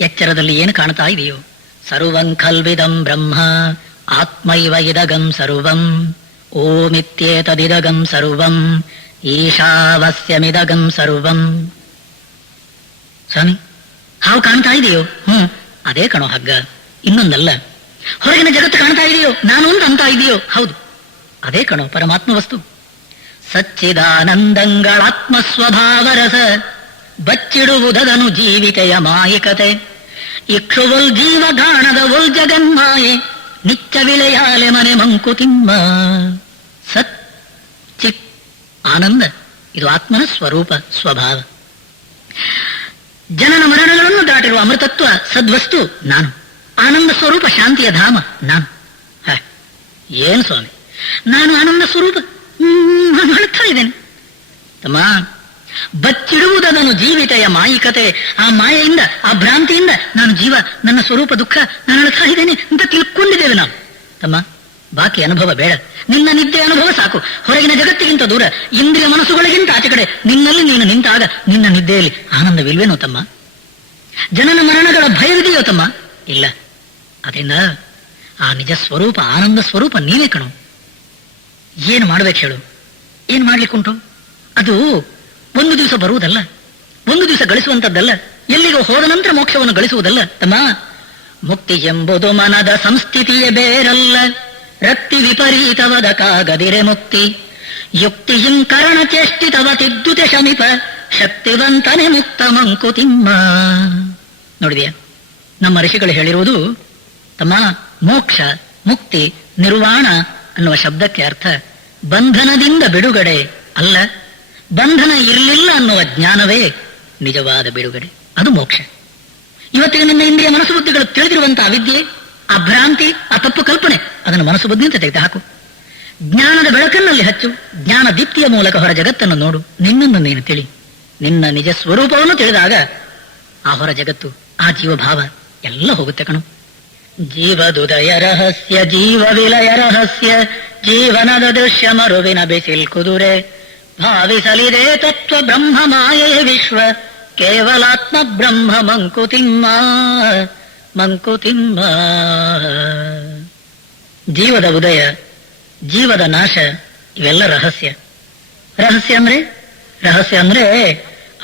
ಎಚ್ಚರದಲ್ಲಿ ಏನು ಕಾಣ್ತಾ ಇದೆಯೋ? ಸರ್ವಂ ಖಲ್ವಿದಂ ಬ್ರಹ್ಮ ಆತ್ಮೈವ ಇದಗಂ ಸರ್ವಂ ಓಮಿತ್ಯೇತದಿದಗಂ ಸರ್ವಂ ಈಶಾವಸ್ಯಮಿದಗಂ ಸರ್ವಂ. ಸ್ವಾಮಿ, ಹಾವು ಕಾಣ್ತಾ ಇದೆಯೋ? ಅದೇ ಕಣೋ ಹಗ್ಗ, ಇನ್ನೊಂದಲ್ಲ. ಹೊರಗಿನ ಜಗತ್ತು ಕಾಣ್ತಾ ಇದೆಯೋ? ನಾನು ಅಂತ ಇದೆಯೋ? ಹೌದು, ಅದೇ ಕಣೋ ಪರಮಾತ್ಮ ವಸ್ತು. ಸಚ್ಚಿದಾನಂದಂಗಳಾತ್ಮ ಸ್ವಭಾವರಸ ಬಚ್ಚಿಡುವುದನು ಜೀವಿಕೆಯ ಮಾಯಿಕತೆ ಇಕ್ಷುವಲ್ ಜೀವಗಾಣದ ಒಲ್ ಜಗನ್ಮಾಯೆ ನಿಚ್ಚ ವಿಳೆಯಾಲೆ ಮನೆ ಮಂಕುತಿಮ್ಮ. ಸತ್ ಚಿತ್ ಆನಂದ, ಇದು ಆತ್ಮನ ಸ್ವರೂಪ ಸ್ವಭಾವ. ಜನನ ಮರಣಗಳನ್ನು ದಾಟಿರುವ ಅಮೃತತ್ವ ಸದ್ವಸ್ತು ನಾನು. ಆನಂದ ಸ್ವರೂಪ ಶಾಂತಿಯ ಧಾಮ ನಾನು. ಏನು ಸ್ವಾಮಿ, ನಾನು ಆನಂದ ಸ್ವರೂಪ ನಾನು ಹೇಳ್ತಾ ಇದ್ದೇನೆ. ತಮ್ಮ, ಬಚ್ಚಿಡುವುದನ್ನು ಜೀವಿತೆಯ ಮಾಯಿಕತೆ. ಆ ಮಾಯೆಯಿಂದ, ಆ ಭ್ರಾಂತಿಯಿಂದ ನಾನು ಜೀವ, ನನ್ನ ಸ್ವರೂಪ ದುಃಖ ನಾನು ಹೇಳ್ತಾ ಇದ್ದೇನೆ ಅಂತ ತಿಳ್ಕೊಂಡಿದ್ದೇವೆ ನಾವು. ತಮ್ಮ, ಬಾಕಿ ಅನುಭವ ಬೇಡ. ನಿನ್ನ ನಿದ್ದೆ ಅನುಭವ ಸಾಕು. ಹೊರಗಿನ ಜಗತ್ತಿಗಿಂತ ದೂರ, ಇಂದ್ರಿಯ ಮನಸ್ಸುಗಳಿಗಿಂತ ಆಚೆ ಕಡೆ ನಿನ್ನಲ್ಲಿ ನೀನು ನಿಂತಾಗ ನಿನ್ನ ನಿದ್ದೆಯಲ್ಲಿ ಆನಂದವಿಲ್ವೇನೋ ತಮ್ಮ? ಜನನ ಮರಣಗಳ ಭಯವಿದೆಯೋ ತಮ್ಮ? ಇಲ್ಲ. ಅದರಿಂದ ಆ ನಿಜ ಸ್ವರೂಪ ಆನಂದ ಸ್ವರೂಪ ನೀವೇ ಕಣು. ಏನು ಮಾಡ್ಬೇಕು ಹೇಳು? ಏನ್ ಮಾಡ್ಲಿಕ್ಕುಂಟು? ಅದು ಒಂದು ದಿವಸ ಬರುವುದಲ್ಲ, ಒಂದು ದಿವಸ ಗಳಿಸುವಂತದ್ದಲ್ಲ, ಎಲ್ಲಿಗೋ ಹೋದ ನಂತರ ಮೋಕ್ಷವನ್ನು ಗಳಿಸುವುದಲ್ಲ ತಮ್ಮ. ಮುಕ್ತಿ ಎಂಬುದು ಮನದ ಸಂಸ್ಥಿತಿಯ ಬೇರಲ್ಲ, ರಕ್ತಿ ವಿಪರೀತವದ ಕಾಗದಿರೆ ಮುಕ್ತಿ. ಯುಕ್ತಿಯಿಂ ಕರಣ ಚೇಷ್ಟಿತವ ತಿದ್ದುತೆ ಶಮಿಪ ಶಕ್ತಿವಂತನೆ ಮುಕ್ತ ಮಂಕುತಿಮ್ಮ. ನೋಡಿದೆಯಾ, ನಮ್ಮ ಋಷಿಗಳು ಹೇಳಿರುವುದು ತಮ್ಮ, ಮೋಕ್ಷ, ಮುಕ್ತಿ, ನಿರ್ವಾಣ ಅನ್ನುವ ಶಬ್ದಕ್ಕೆ ಅರ್ಥ ಬಂಧನದಿಂದ ಬಿಡುಗಡೆ ಅಲ್ಲ, ಬಂಧನ ಇರಲಿಲ್ಲ ಅನ್ನುವ ಜ್ಞಾನವೇ ನಿಜವಾದ ಬಿಡುಗಡೆ. ಅದು ಮೋಕ್ಷ. ಇವತ್ತಿಗೆ ನಿನ್ನ ಇಂದ್ರಿಯ ಮನಸ್ಸು ಬುದ್ಧಿಗಳು ತಿಳಿದಿರುವಂತಹ ಅವಿದ್ಯೆ, ಆ ಭ್ರಾಂತಿ, ಆ ತಪ್ಪು ಕಲ್ಪನೆ, ಅದನ್ನು ಮನಸ್ಸು ಬುದ್ಧಿ ಅಂತ ತೆಗೆದು ಹಾಕು. ಜ್ಞಾನದ ಬೆಳಕನ್ನಲ್ಲಿ ಹಚ್ಚು. ಜ್ಞಾನ ದೀಪ್ತಿಯ ಮೂಲಕ ಹೊರ ಜಗತ್ತನ್ನು ನೋಡು. ನಿನ್ನನ್ನು ನೀನು ತಿಳಿ. ನಿನ್ನ ನಿಜ ಸ್ವರೂಪವನ್ನು ತಿಳಿದಾಗ ಆ ಹೊರ ಜಗತ್ತು, ಆ ಜೀವಭಾವ ಎಲ್ಲ ಹೋಗುತ್ತೆ ಕಣು. ಜೀವದುದಯ ರಹಸ್ಯ, ಜೀವ ವಿಲಯ ರಹಸ್ಯ, ಜೀವನದ ದೃಶ್ಯ ಮರುವಿನ ಬಿಸಿಲ್ ಕುದುರೆ ಭಾವಿಸಲಿದೆ ತತ್ವ ಬ್ರಹ್ಮ ಮಾಯೆಯ ವಿಶ್ವ ಕೇವಲಾತ್ಮ ಬ್ರಹ್ಮ ಮಂಕುತಿಮ್ಮ. ಮಂಕುತಿಮ್ಮ. ಜೀವದ ಉದಯ, ಜೀವದ ನಾಶ, ಇವೆಲ್ಲ ರಹಸ್ಯ. ರಹಸ್ಯ ಅಂದ್ರೆ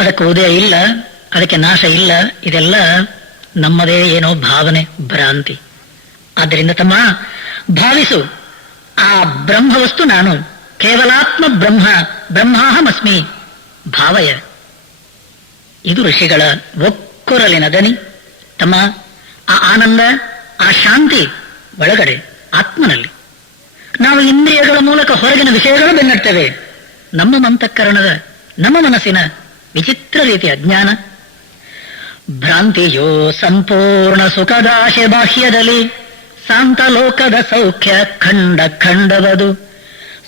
ಅದಕ್ಕೆ ಉದಯ ಇಲ್ಲ, ಅದಕ್ಕೆ ನಾಶ ಇಲ್ಲ. ಇದೆಲ್ಲ ನಮ್ಮದೇ ಏನೋ ಭಾವನೆ, ಭ್ರಾಂತಿ. ಆದ್ದರಿಂದ ತಮ್ಮ, ಭಾವಿಸು, ಆ ಬ್ರಹ್ಮವಸ್ತು ನಾನು, ಕೇವಲಾತ್ಮ ಬ್ರಹ್ಮ, ಬ್ರಹ್ಮಾಹಮಸ್ಮಿ ಭಾವಯ. ಇದು ಋಷಿಗಳ ಒಕ್ಕುರಲಿನ ದನಿ. ತಮ್ಮ, ಆ ಆನಂದ, ಆ ಶಾಂತಿ ಒಳಗಡೆ ಆತ್ಮನಲ್ಲಿ. ನಾವು ಇಂದ್ರಿಯಗಳ ಮೂಲಕ ಹೊರಗಿನ ವಿಷಯಗಳು ಬೆನ್ನಡ್ತೇವೆ. ನಮ್ಮ ಅಂತಃಕರಣದ, ನಮ್ಮ ಮನಸ್ಸಿನ ವಿಚಿತ್ರ ರೀತಿಯ ಅಜ್ಞಾನ, ಭ್ರಾಂತಿಯೋ ಸಂಪೂರ್ಣ ಸುಖದಾಶೆ ಬಾಹ್ಯದಲ್ಲಿ, ಶಾಂತ ಲೋಕದ ಸೌಖ್ಯ ಖಂಡ ಖಂಡವದು,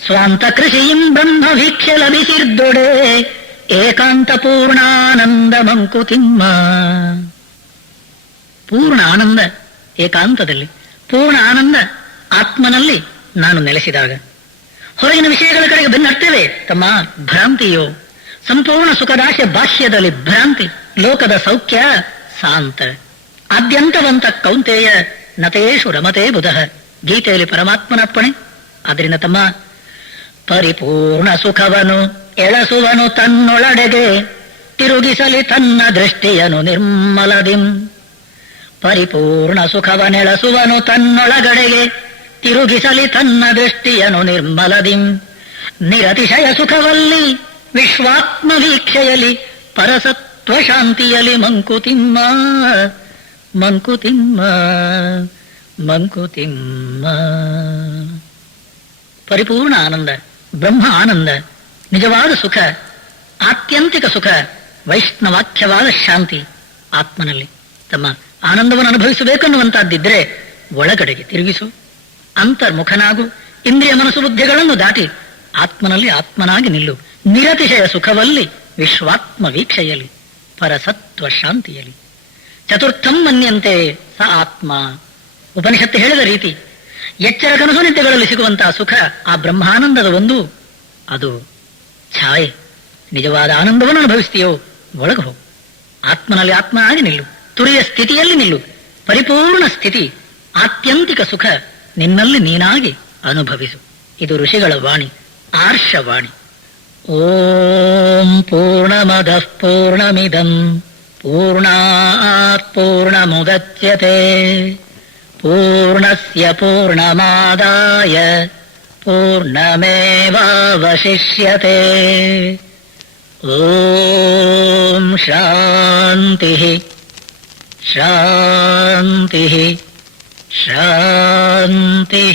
ಸ್ವಾಂತ ಕೃಷಿಯಿಂ ಬ್ರಹ್ಮ ವೀಕ್ಷೆ ಲಭಿಸಿರ್ದೊಡೆ, ಏಕಾಂತ ಪೂರ್ಣಾನಂದ ಮಂಕುತಿಮ್ಮ. ಪೂರ್ಣ ಆನಂದ ಏಕಾಂತದಲ್ಲಿ, ಪೂರ್ಣ ಆನಂದ ಆತ್ಮನಲ್ಲಿ ನಾನು ನೆಲೆಸಿದಾಗ ಹೊರಗಿನ ವಿಷಯಗಳ ಕಡೆಗೆ ಬೆನ್ನಡ್ತೇವೆ ತಮ್ಮ. ಭ್ರಾಂತಿಯೋ ಸಂಪೂರ್ಣ ಸುಖದಾಶೆ ಬಾಹ್ಯದಲ್ಲಿ ಭ್ರಾಂತಿ, ಲೋಕದ ಸೌಖ್ಯ ಶಾಂತ, ಆದ್ಯಂತವಂತ ಕೌಂತೆಯ ನತೇಶು ರಮತೆ ಬುಧಃ. ಗೀತೆಯಲ್ಲಿ ಪರಮಾತ್ಮನಪ್ಪಣೆ. ಆದ್ದರಿಂದ ತಮ್ಮ, ಪರಿಪೂರ್ಣ ಸುಖವನು ಎಳಸುವನು ತನ್ನೊಳಡೆಗೆ, ತಿರುಗಿಸಲಿ ತನ್ನ ದೃಷ್ಟಿಯನು ನಿರ್ಮಲದಿಂ. ಪರಿಪೂರ್ಣ ಸುಖವನೆಳಸುವನು ತನ್ನೊಳಗಡೆಗೆ, ತಿರುಗಿಸಲಿ ತನ್ನ ದೃಷ್ಟಿಯನು ನಿರ್ಮಲದಿಂ. ನಿರತಿಶಯ ಸುಖವಲ್ಲಿ ವಿಶ್ವಾತ್ಮ ವೀಕ್ಷೆಯಲಿ, ಪರಸತ್ವ ಶಾಂತಿಯಲಿ ಮಂಕುತಿಮ್ಮ ಮಂಕುತಿಮ್ಮ ಮಂಕುತಿಮ್ಮ. ಪರಿಪೂರ್ಣ ಆನಂದ, ಬ್ರಹ್ಮ ಆನಂದ, ನಿಜವಾದ ಸುಖ, ಆತ್ಯಂತಿಕ ಸುಖ, ವೈಷ್ಣವಾಖ್ಯವಾದ ಶಾಂತಿ ಆತ್ಮನಲ್ಲಿ. ತಮ್ಮ, ಆನಂದವನ್ನು ಅನುಭವಿಸಬೇಕನ್ನುವಂತಹದ್ದಿದ್ರೆ ಒಳಗಡೆಗೆ ತಿರುಗಿಸು, ಅಂತರ್ಮುಖನಾಗು, ಇಂದ್ರಿಯ ಮನಸ್ಸು ಬುದ್ಧಿಗಳನ್ನು ದಾಟಿ ಆತ್ಮನಲ್ಲಿ ಆತ್ಮನಾಗಿ ನಿಲ್ಲು. ನಿರತಿಶಯ ಸುಖವಲ್ಲಿ ವಿಶ್ವಾತ್ಮ ವೀಕ್ಷೆಯಲಿ, ಪರಸತ್ವ ಶಾಂತಿಯಲಿ. ಚತುರ್ಥಂ ಮನ್ಯಂತೆ ಸ ಆತ್ಮ. ಉಪನಿಷತ್ತು ಹೇಳಿದ ರೀತಿ ಎಚ್ಚರ ಕನಸು ನಿದ್ದೆಗಳಲ್ಲಿ ಸಿಗುವಂತಹ ಸುಖ ಆ ಬ್ರಹ್ಮಾನಂದದ ಒಂದು, ಅದು ಛಾಯೆ. ನಿಜವಾದ ಆನಂದವನ್ನು ಅನುಭವಿಸ್ತೀಯೋ ಒಳಗೆ ಹೋಗು, ಆತ್ಮನಲ್ಲಿ ಆತ್ಮನಾಗಿ ನಿಲ್ಲು, ತುರಿಯ ಸ್ಥಿತಿಯಲ್ಲಿ ನಿಲ್ಲು. ಪರಿಪೂರ್ಣ ಸ್ಥಿತಿ, ಆತ್ಯಂತಿಕ ಸುಖ ನಿನ್ನಲ್ಲಿ ನೀನಾಗಿ ಅನುಭವಿಸು. ಇದು ಋಷಿಗಳ ವಾಣಿ, ಆರ್ಷವಾಣಿ. ಓಂ ಪೂರ್ಣಮದಃ ಪೂರ್ಣಮಿದಂ ಪೂರ್ಣಾತ್ ಪೂರ್ಣಮುದಚ್ಯತೆ ಪೂರ್ಣಸ್ಯ ಪೂರ್ಣಮಾದಾಯ ಪೂರ್ಣಮೇವಾವಶಿಷ್ಯತೆ. ಓಂ ಶಾಂತಿ ಶಾಂತಿ ಶಾಂತಿ.